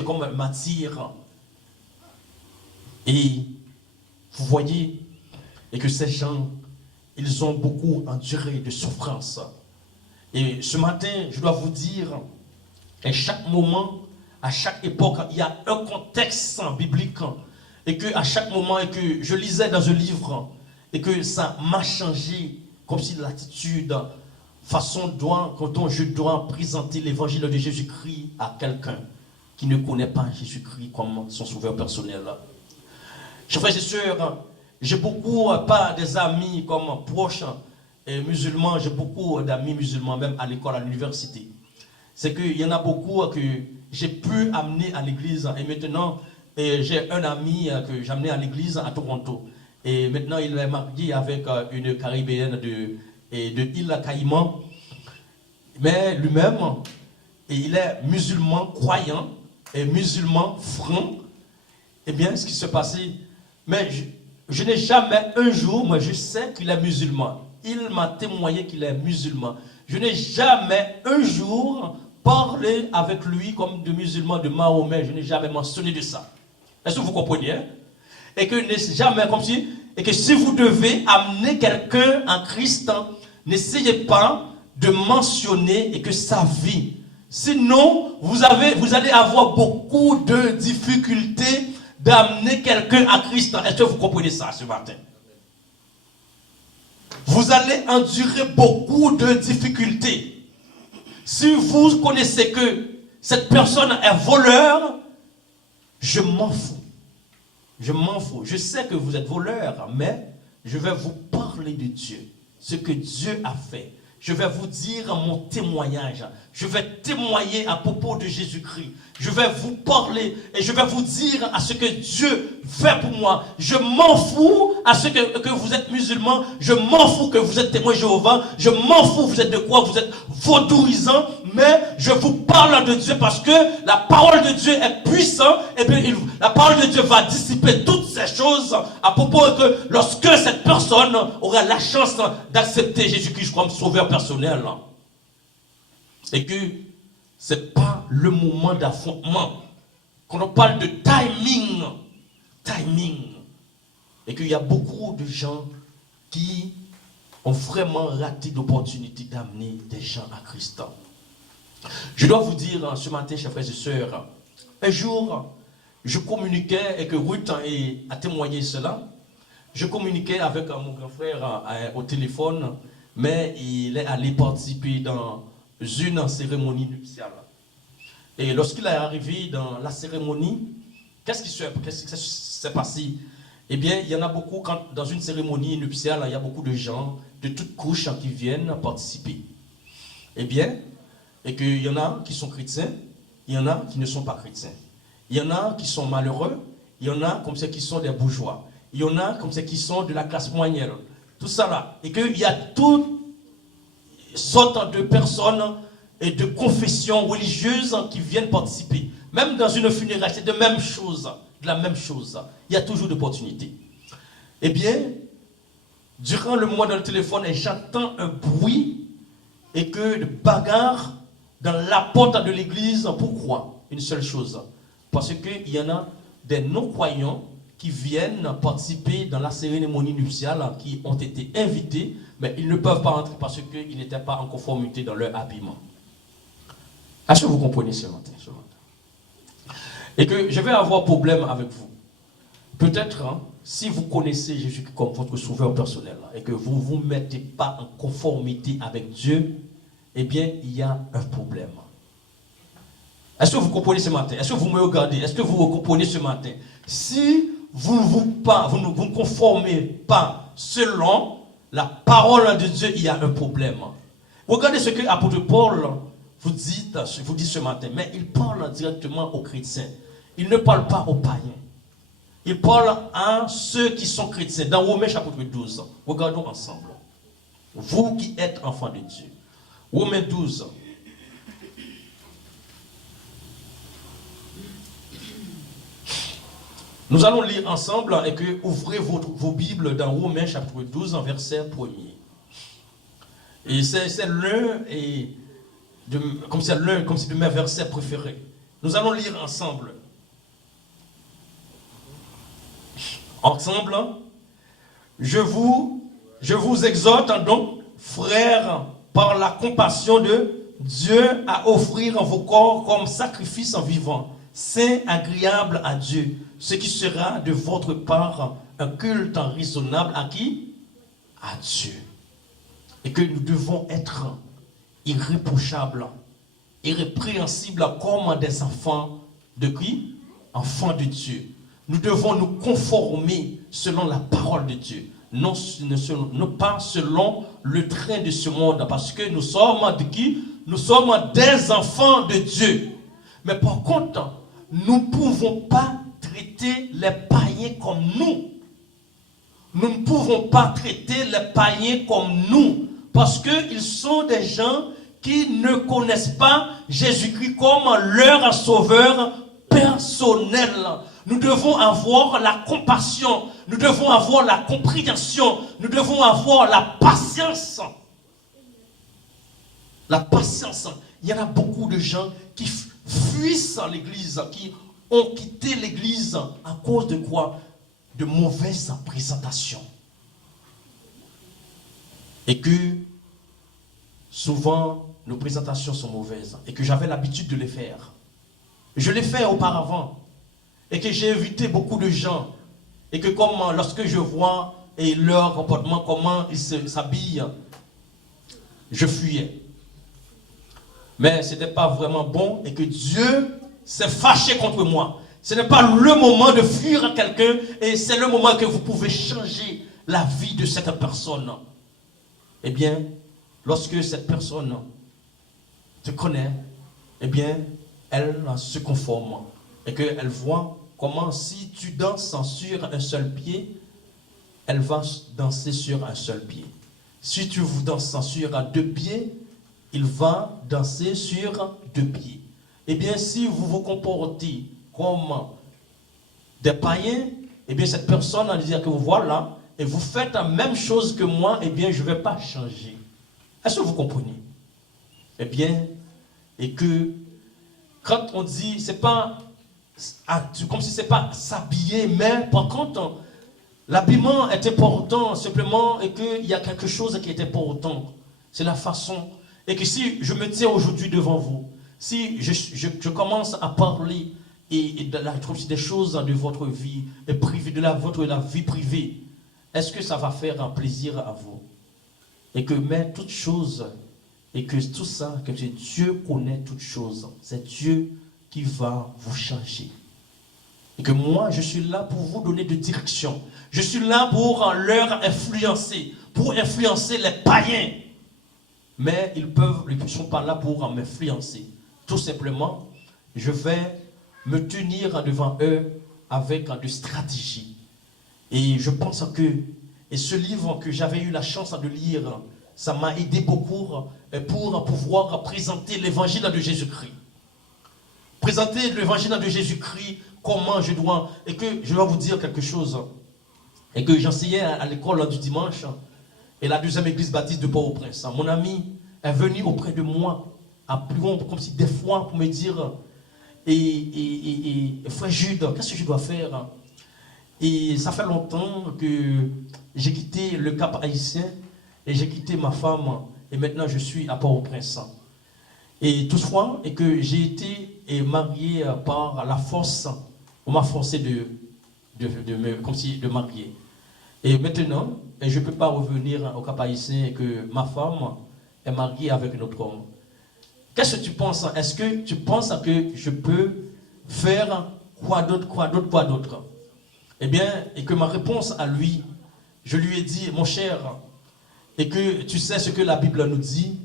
comme un martyr. Et vous voyez, et que ces gens, ils ont beaucoup enduré de souffrance. Et ce matin, je dois vous dire, à chaque moment, à chaque époque, il y a un contexte biblique. Et que à chaque moment, et que je lisais dans un livre, et que ça m'a changé, comme si l'attitude, façon dont je dois présenter l'évangile de Jésus-Christ à quelqu'un qui ne connaît pas Jésus-Christ comme son sauveur personnel. Chers frères et sœurs, j'ai beaucoup, pas des amis comme proches et musulmans, j'ai beaucoup d'amis musulmans, même à l'école, à l'université. C'est qu'il y en a beaucoup que j'ai pu amener à l'église. Et maintenant, j'ai un ami que j'ai amené à l'église à Toronto. Et maintenant, il est marié avec une Caribéenne de l'île Caïman. Mais lui-même, il est musulman croyant et musulman franc. Eh bien, ce qui s'est passé, mais je n'ai jamais un jour, moi je sais qu'il est musulman. Il m'a témoigné qu'il est musulman. Je n'ai jamais un jour parlé avec lui comme de musulman de Mahomet. Je n'ai jamais mentionné de ça. Est-ce que vous comprenez? Et que jamais comme si, et que si vous devez amener quelqu'un en Christ, n'essayez pas de mentionner et que sa vie. Sinon, vous allez avoir beaucoup de difficultés d'amener quelqu'un à Christ. Est-ce que vous comprenez ça ce matin? Vous allez endurer beaucoup de difficultés. Si vous connaissez que cette personne est voleur, je m'en fous. Je m'en fous. Je sais que vous êtes voleur, mais je vais vous parler de Dieu. Ce que Dieu a fait. Je vais vous dire mon témoignage. Je vais témoigner à propos de Jésus-Christ. Je vais vous parler et je vais vous dire à ce que Dieu fait pour moi. Je m'en fous à ce que vous êtes musulman. Je m'en fous que vous êtes témoin Jéhovah. Je m'en fous vous êtes de quoi? Vous êtes vaudourisant. Mais je vous parle de Dieu parce que la parole de Dieu est puissante. Et bien la parole de Dieu va dissiper toutes ces choses à propos que lorsque cette personne aura la chance d'accepter Jésus-Christ comme sauveur personnel. Et que ce n'est pas le moment d'affrontement. Quand on parle de timing, et qu'il y a beaucoup de gens qui ont vraiment raté l'opportunité d'amener des gens à Christ. Je dois vous dire ce matin, chers frères et sœurs, un jour, je communiquais, et que Ruth a témoigné cela, je communiquais avec mon grand frère au téléphone, mais il est allé participer dans une cérémonie nuptiale. Et lorsqu'il est arrivé dans la cérémonie, qu'est-ce qui s'est passé? Eh bien, il y en a beaucoup, dans une cérémonie nuptiale, il y a beaucoup de gens de toutes couches qui viennent participer. Eh bien, et qu'il y en a qui sont chrétiens, il y en a qui ne sont pas chrétiens. Il y en a qui sont malheureux, il y en a comme ça qui sont des bourgeois. il y en a comme ça qui sont de la classe moyenne. Tout ça là. Et qu'il y a toutes sortes de personnes et de confessions religieuses qui viennent participer. Même dans une funéraille, c'est de la même chose. Il y a toujours d'opportunités. Eh bien, durant le mois dans le téléphone, j'entends un bruit et que de bagarre dans la porte de l'église. Pourquoi? Une seule chose. Parce qu'il y en a des non-croyants qui viennent participer dans la cérémonie nuptiale, qui ont été invités, mais ils ne peuvent pas entrer parce qu'ils n'étaient pas en conformité dans leur habillement. Est-ce que vous comprenez ce matin? Et que je vais avoir problème avec vous. Peut-être, si vous connaissez Jésus comme votre sauveur personnel et que vous ne vous mettez pas en conformité avec Dieu, eh bien, il y a un problème. Est-ce que vous comprenez ce matin? Est-ce que vous me regardez? Est-ce que vous comprenez ce matin? Si vous ne vous conformez pas selon la parole de Dieu, il y a un problème. Regardez ce que l'apôtre Paul vous dit ce matin. Mais il parle directement aux chrétiens. Il ne parle pas aux païens. Il parle à ceux qui sont chrétiens. Dans Romains chapitre 12, regardons ensemble. Vous qui êtes enfants de Dieu. Romains 12. Nous allons lire ensemble et que ouvrez vos Bibles dans Romains chapitre 12, verset 1er. Et c'est l'un de mes versets préférés. Nous allons lire ensemble. Ensemble, je vous exhorte donc, frères, par la compassion de Dieu, à offrir vos corps comme sacrifice en vivant, saint, agréable à Dieu, ce qui sera de votre part un culte raisonnable à qui? À Dieu. Et que nous devons être irréprochables, irrépréhensibles comme des enfants de qui? Enfants de Dieu. Nous devons nous conformer selon la parole de Dieu, non pas selon le train de ce monde, parce que nous sommes de qui? Nous sommes des enfants de Dieu. Mais par contre, nous ne pouvons pas traiter les païens comme nous. Nous ne pouvons pas traiter les païens comme nous, parce qu'ils sont des gens qui ne connaissent pas Jésus-Christ comme leur sauveur personnel. Nous devons avoir la compassion, nous devons avoir la compréhension, nous devons avoir la patience. La patience. Il y en a beaucoup de gens qui fuissent l'église, qui ont quitté l'église à cause de quoi? De mauvaises présentations. Et que souvent nos présentations sont mauvaises et que j'avais l'habitude de les faire. Je l'ai fait auparavant. Et que j'ai invité beaucoup de gens. Et que comme lorsque je vois et leur comportement, comment ils s'habillent, je fuyais. Mais ce n'était pas vraiment bon et que Dieu s'est fâché contre moi. Ce n'est pas le moment de fuir quelqu'un et c'est le moment que vous pouvez changer la vie de cette personne. Eh bien, lorsque cette personne te connaît, eh bien, elle se conforme et qu'elle voit comment si tu danses sur un seul pied, elle va danser sur un seul pied. Si tu danses sur deux pieds, il va danser sur deux pieds. Eh bien, si vous vous comportez comme des païens, eh bien, cette personne va dire que vous voilà, et vous faites la même chose que moi, eh bien, je ne vais pas changer. Est-ce que vous comprenez? Eh bien, et que quand on dit, c'est pas comme si c'est pas s'habiller, mais par contre, l'habillement est important simplement et qu'il y a quelque chose qui est important. C'est la façon. Et que si je me tiens aujourd'hui devant vous, si je commence à parler et des choses de votre vie privée, de la vie privée, est-ce que ça va faire un plaisir à vous? Et que mais toutes choses, et que tout ça, que Dieu connaît toutes choses, c'est Dieu qui va vous changer. Et que moi, je suis là pour vous donner de direction. Je suis là pour leur influencer, pour influencer les païens. Mais ils ne sont pas là pour m'influencer. Tout simplement, je vais me tenir devant eux avec des stratégies. Et je pense que et ce livre que j'avais eu la chance de lire, ça m'a aidé beaucoup pour pouvoir présenter l'évangile de Jésus-Christ. Présenter l'évangile de Jésus-Christ, comment je dois, et que je dois vous dire quelque chose, et que j'enseignais à l'école du dimanche, et la deuxième église baptiste de Port-au-Prince. Mon ami est venu auprès de moi, à plus long, comme si des fois, pour me dire, et frère Jude, qu'est-ce que je dois faire? Et ça fait longtemps que j'ai quitté le Cap haïtien, et j'ai quitté ma femme, et maintenant je suis à Port-au-Prince. Et toutefois, et que j'ai été marié par la force, on m'a forcé de marier. Et maintenant, je ne peux pas revenir au Cap haïtien et que ma femme est mariée avec un autre homme. Qu'est-ce que tu penses? Est-ce que tu penses que je peux faire quoi d'autre? Eh bien, et que ma réponse à lui, je lui ai dit, mon cher, et que tu sais ce que la Bible nous dit,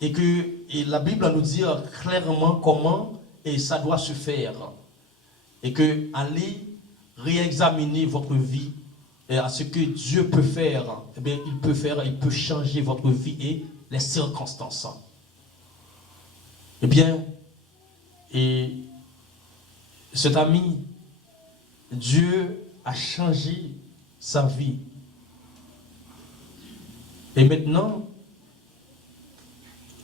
et la Bible nous dit clairement comment et ça doit se faire. Et que allez réexaminer votre vie et à ce que Dieu peut faire, eh bien, il peut changer votre vie et les circonstances. Eh bien, et cet ami, Dieu a changé sa vie. Et maintenant,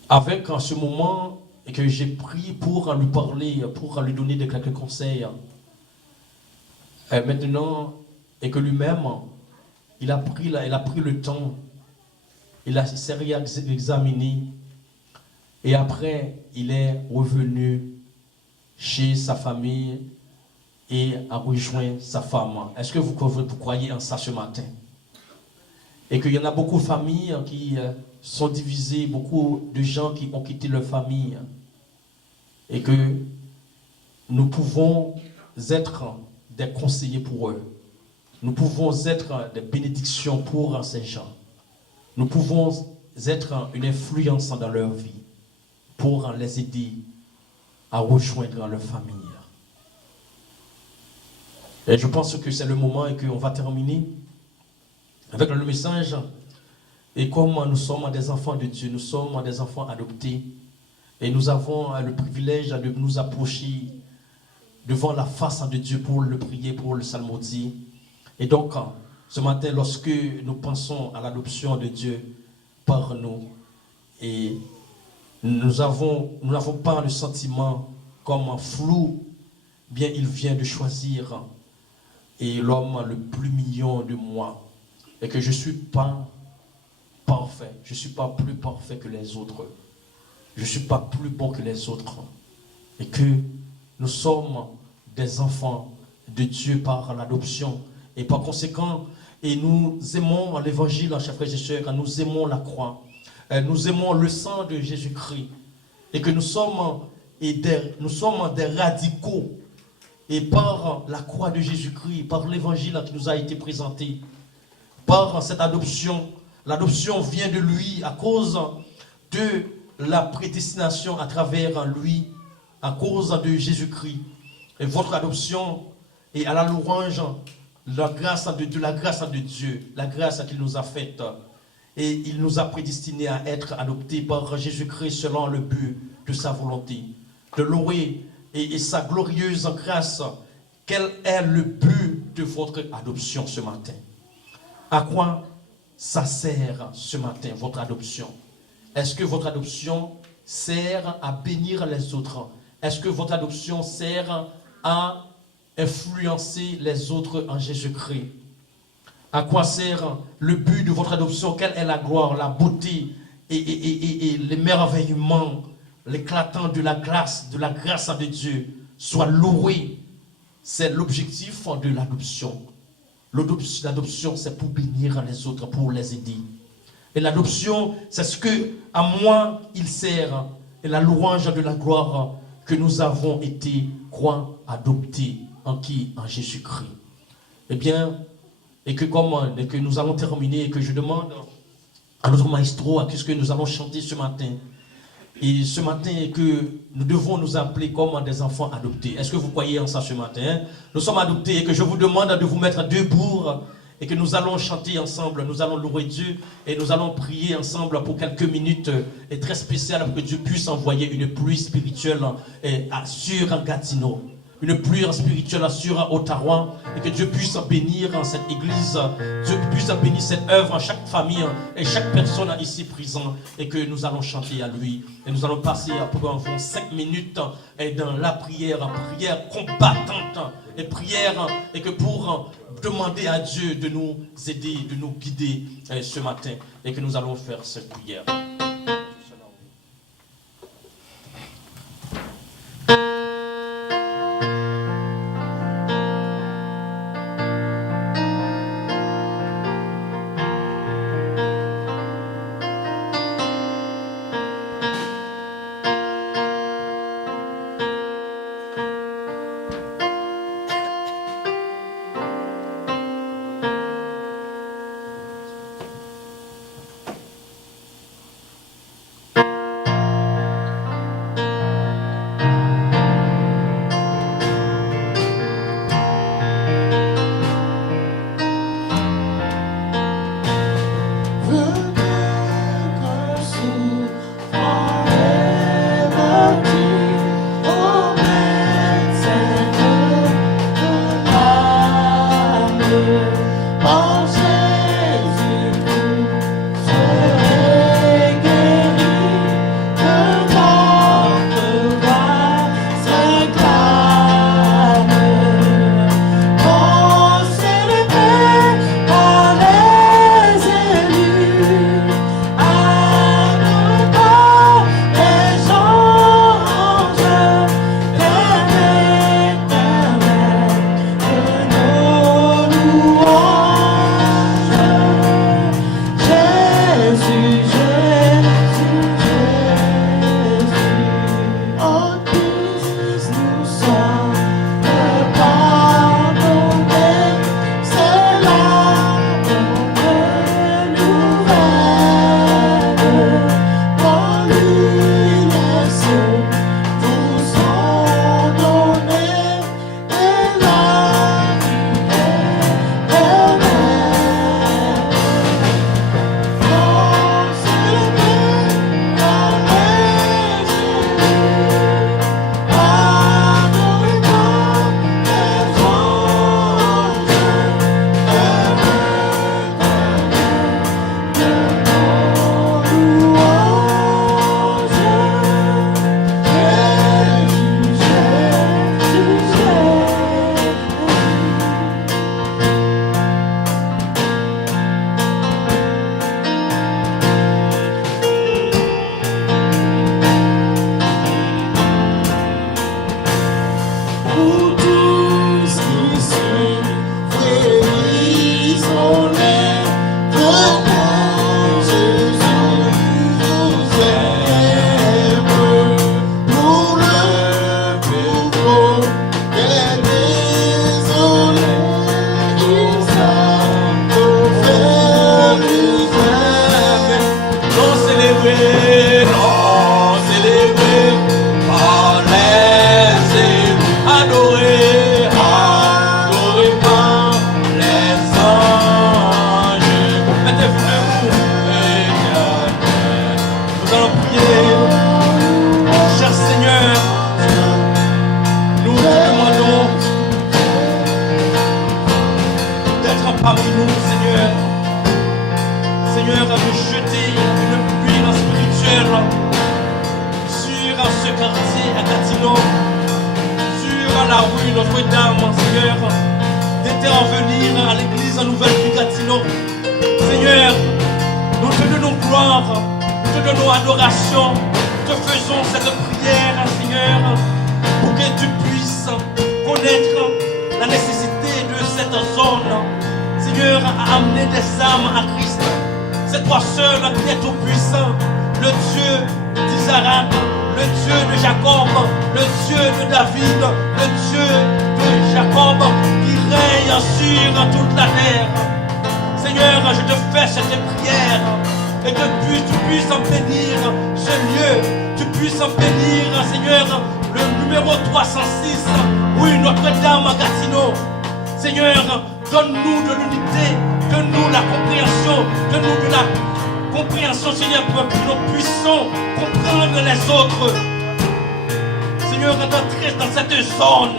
avec en ce moment que j'ai pris pour lui parler, pour lui donner quelques conseils, et maintenant, et que lui-même, il a pris le temps, il s'est réexaminé, et après, il est revenu chez sa famille et a rejoint sa femme. Est-ce que vous croyez en ça ce matin? Et qu'il y en a beaucoup de familles qui sont divisées, beaucoup de gens qui ont quitté leur famille. Et que nous pouvons être des conseillers pour eux. Nous pouvons être des bénédictions pour ces gens. Nous pouvons être une influence dans leur vie pour les aider à rejoindre leur famille. Et je pense que c'est le moment et qu'on va terminer avec le message. Et comme nous sommes des enfants de Dieu, nous sommes des enfants adoptés, et nous avons le privilège de nous approcher devant la face de Dieu pour le prier, pour le psalmodier. Et donc, ce matin, lorsque nous pensons à l'adoption de Dieu par nous, et nous n'avons pas le sentiment comme flou, bien il vient de choisir et l'homme le plus mignon de moi, et que je ne suis pas parfait, je ne suis pas plus parfait que les autres, je ne suis pas plus bon que les autres, et que nous sommes des enfants de Dieu par l'adoption, et par conséquent, et nous aimons l'évangile, chers frères et sœurs, nous aimons la croix, nous aimons le sang de Jésus-Christ, et que nous sommes des radicaux, et par la croix de Jésus-Christ, par l'évangile qui nous a été présenté, par cette adoption, l'adoption vient de lui à cause de la prédestination à travers lui, à cause de Jésus-Christ. Et votre adoption est à la louange de la grâce de Dieu, la grâce qu'il nous a faite. Et il nous a prédestinés à être adoptés par Jésus-Christ selon le but de sa volonté. De louer et sa glorieuse grâce. Quel est le but de votre adoption ce matin? À quoi ça sert ce matin, votre adoption? Est-ce que votre adoption sert à bénir les autres? Est-ce que votre adoption sert à influencer les autres en Jésus-Christ? À quoi sert le but de votre adoption? Quelle est la gloire, la beauté et l'émerveillement, l'éclatant de la grâce de Dieu soit loué? C'est l'objectif de l'adoption. L'adoption, c'est pour bénir les autres, pour les aider. Et l'adoption, c'est ce que à moi il sert. Et la louange de la gloire que nous avons été, adoptés en qui? En Jésus-Christ. Eh bien, et que nous allons terminer, et que je demande à notre maestro, à ce que nous allons chanter ce matin, Et ce matin, que nous devons nous appeler comme des enfants adoptés. Est-ce que vous croyez en ça ce matin? Nous sommes adoptés et que je vous demande de vous mettre debout et que nous allons chanter ensemble, nous allons louer Dieu et nous allons prier ensemble pour quelques minutes et très spéciales pour que Dieu puisse envoyer une pluie spirituelle sur Gatineau. Une pluie spirituelle sur Ottawa et que Dieu puisse bénir cette église, Dieu puisse bénir cette œuvre, chaque famille et chaque personne ici présente et que nous allons chanter à lui et nous allons passer pour environ 5 minutes dans la prière combattante et prière et que pour demander à Dieu de nous aider, de nous guider ce matin et que nous allons faire cette prière. Notre-Dame, Seigneur, d'intervenir à l'église nouvelle du Gatineau. Seigneur, nous te donnons gloire, nous te donnons adoration, nous te faisons cette prière, Seigneur, pour que tu puisses connaître la nécessité de cette zone, Seigneur, à amener des âmes à Christ. C'est toi seul qui es tout puissant, le Dieu d'Isaac, le Dieu de Jacob, le Dieu de David, le Dieu de Jacob qui règne sur toute la terre. Seigneur, je te fais cette prière et que tu puisses en bénir ce lieu, tu puisses bénir, Seigneur, le numéro 306, oui, Notre-Dame à Gatineau. Seigneur, donne-nous de l'unité, donne-nous la compréhension, donne-nous de la compréhension, Seigneur, pour que nous puissions comprendre les autres. Seigneur, d'entrer dans cette zone.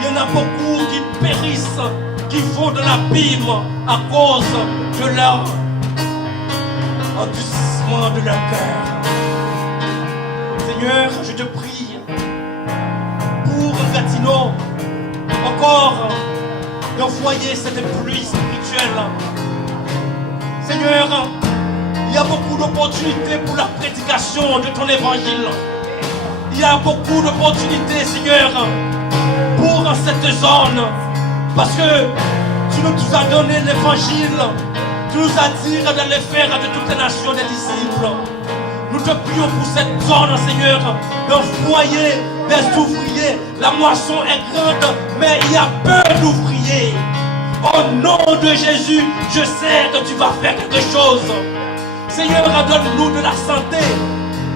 Il y en a beaucoup qui périssent, qui vont de l'abîme à cause de leur endurcissement de leur cœur. Seigneur, je te prie pour Gatineau, encore d'envoyer cette pluie spirituelle. Seigneur, il y a beaucoup d'opportunités pour la prédication de ton évangile. Il y a beaucoup d'opportunités, Seigneur, pour cette zone. Parce que tu nous as donné l'évangile. Tu nous as dit d'aller faire de toutes les nations des disciples. Nous te prions pour cette zone, Seigneur, d'envoyer des ouvriers. La moisson est grande, mais il y a peu d'ouvriers. Au nom de Jésus, je sais que tu vas faire quelque chose. Seigneur, donne-nous de la santé,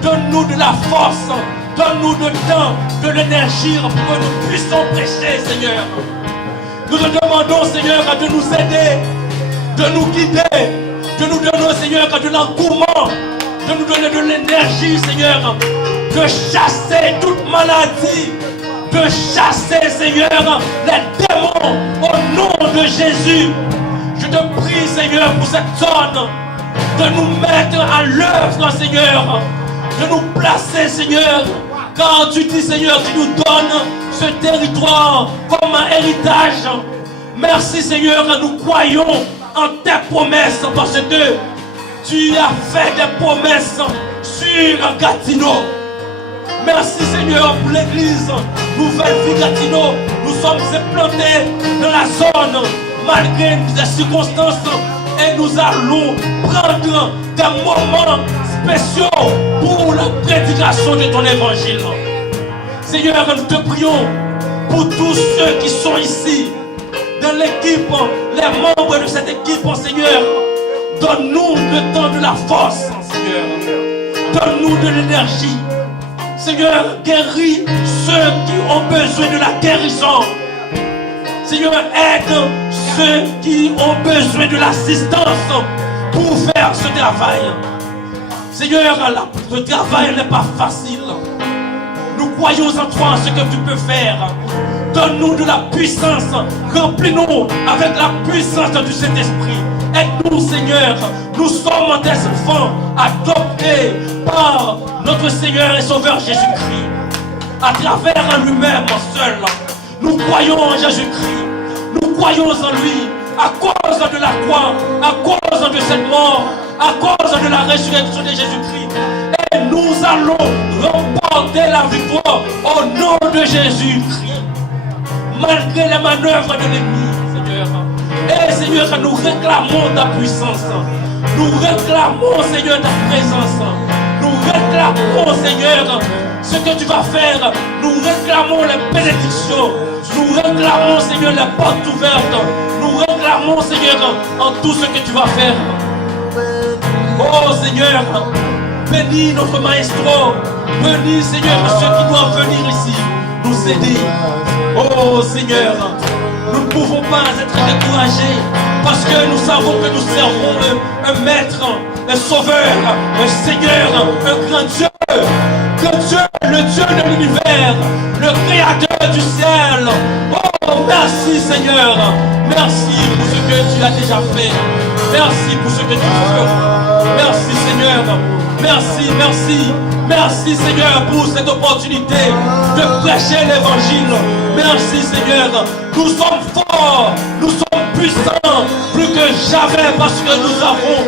donne-nous de la force, donne-nous de temps, de l'énergie pour que nous puissions prêcher, Seigneur. Nous te demandons, Seigneur, de nous aider, de nous guider, de nous donner, Seigneur, de l'engouement, de nous donner de l'énergie, Seigneur, de chasser toute maladie, de chasser, Seigneur, les démons au nom de Jésus. Je te prie, Seigneur, pour cette zone, de nous mettre à l'œuvre, Seigneur, de nous placer, Seigneur, car tu dis, Seigneur, tu nous donnes ce territoire comme un héritage. Merci, Seigneur, nous croyons en tes promesses parce que tu as fait des promesses sur Gatineau. Merci, Seigneur, pour l'église Nouvelle Vie Gatineau. Nous sommes implantés dans la zone malgré les circonstances et nous allons prendre des moments spéciaux pour la prédication de ton évangile. Seigneur, nous te prions pour tous ceux qui sont ici, dans l'équipe, les membres de cette équipe, Seigneur. Donne-nous le temps de la force, Seigneur. Donne-nous de l'énergie. Seigneur, guéris ceux qui ont besoin de la guérison. Seigneur, aide ceux qui ont besoin de l'assistance pour faire ce travail. Seigneur, le travail n'est pas facile. Nous croyons en toi, ce que tu peux faire. Donne-nous de la puissance. Remplis-nous avec la puissance du Saint-Esprit. Aide-nous, Seigneur. Nous sommes des enfants adoptés par notre Seigneur et Sauveur Jésus-Christ. À travers lui-même seul. Nous croyons en Jésus-Christ. Nous croyons en lui. À cause de la croix, à cause de cette mort, à cause de la résurrection de Jésus-Christ. Et nous allons remporter la victoire au nom de Jésus-Christ. Malgré les manœuvres de l'ennemi, Seigneur. Et Seigneur, nous réclamons ta puissance. Nous réclamons, Seigneur, ta présence. Nous réclamons, Seigneur, ce que tu vas faire. Nous réclamons les bénédictions. Nous réclamons, Seigneur, les portes ouvertes. Nous réclamons, Seigneur, en tout ce que tu vas faire. Oh Seigneur, bénis notre maestro. Bénis, Seigneur, ceux qui doivent venir ici nous aider. Oh Seigneur, nous ne pouvons pas être découragés parce que nous savons que nous servons un maître, un sauveur, un Seigneur, un grand Dieu. Que Dieu, le Dieu de l'univers, le créateur du ciel. Oh, merci Seigneur. Merci pour ce que tu as déjà fait. Merci pour ce que tu feras. Merci Seigneur. Merci, merci. Merci Seigneur pour cette opportunité de prêcher l'évangile. Merci Seigneur. Nous sommes forts, nous sommes puissants, plus que jamais parce que nous avons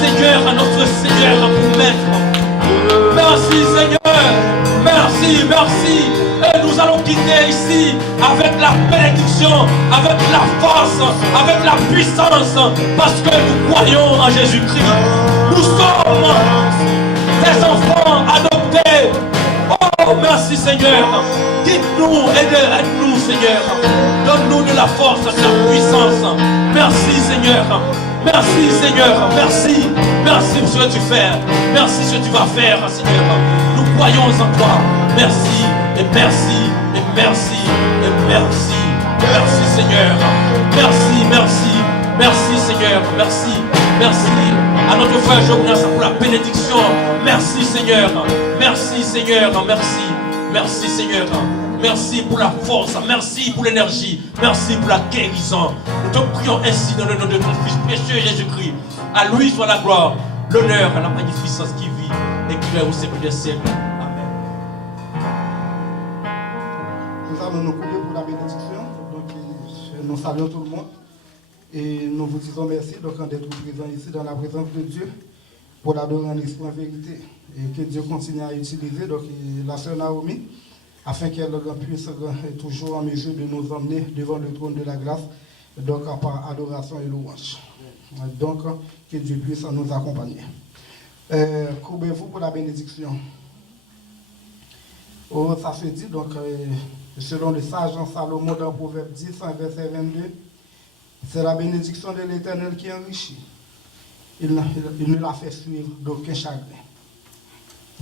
Seigneur, notre Seigneur pour maître. Merci Seigneur, merci, merci. Et nous allons quitter ici avec la bénédiction, avec la force, avec la puissance, parce que nous croyons en Jésus-Christ. Nous sommes des enfants adoptés. Oh, merci Seigneur. Guide-nous, aide-nous Seigneur. Donne-nous de la force, de la puissance. Merci Seigneur. Merci Seigneur, merci. Merci pour ce que tu fais. Merci ce que tu vas faire, Seigneur. Nous croyons en toi. Merci et merci et merci et merci. Merci Seigneur. Merci, merci. Merci Seigneur. Merci. Merci à notre frère Jonas pour la bénédiction. Merci Seigneur. Merci Seigneur. Merci. Merci Seigneur. Merci pour la force. Merci pour l'énergie. Merci pour la guérison. Nous te prions ainsi dans le nom de ton Fils précieux Jésus-Christ. À lui soit la gloire, l'honneur, la magnificence qui vit et qui est au siècle des siècles. Amen. Nous allons nous couper pour la bénédiction. Donc, nous saluons tout le monde. Et nous vous disons merci d'être présents ici dans la présence de Dieu pour l'adorer en esprit en vérité. Et que Dieu continue à utiliser donc, la sœur Naomi afin qu'elle puisse être toujours en mesure de nous emmener devant le trône de la grâce, donc par adoration et louange. Donc, que Dieu puisse nous accompagner. Courbez-vous pour la bénédiction. Oh, ça se dit, donc, selon le sage Salomon dans Proverbe 10, verset 22, c'est la bénédiction de l'Éternel qui enrichit. Il ne la fait suivre d'aucun chagrin.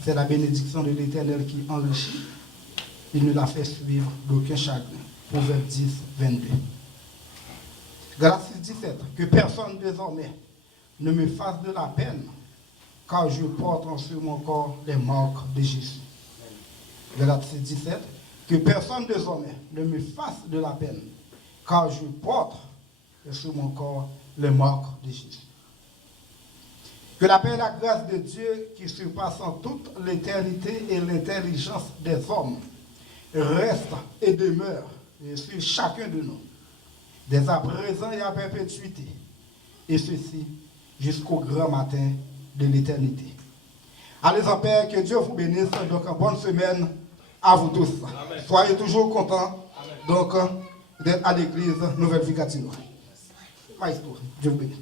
C'est la bénédiction de l'Éternel qui enrichit. Il ne la fait suivre d'aucun chagrin. Proverbe 10, 22. Galates 17. Que personne désormais ne me fasse de la peine, car je porte sur mon corps les marques de Jésus. Galates 17. Que personne désormais ne me fasse de la peine, car je porte sur mon corps les marques de Jésus. Que la paix et la grâce de Dieu, qui surpasse en toute l'éternité et l'intelligence des hommes, reste et demeure sur chacun de nous, dès à présent et à perpétuité, et ceci jusqu'au grand matin de l'éternité. Allez en paix, que Dieu vous bénisse. Donc, bonne semaine à vous tous. Amen. Soyez toujours contents donc d'être à l'église Nouvelle Vie Gatineau. Maestro, Dieu vous bénisse.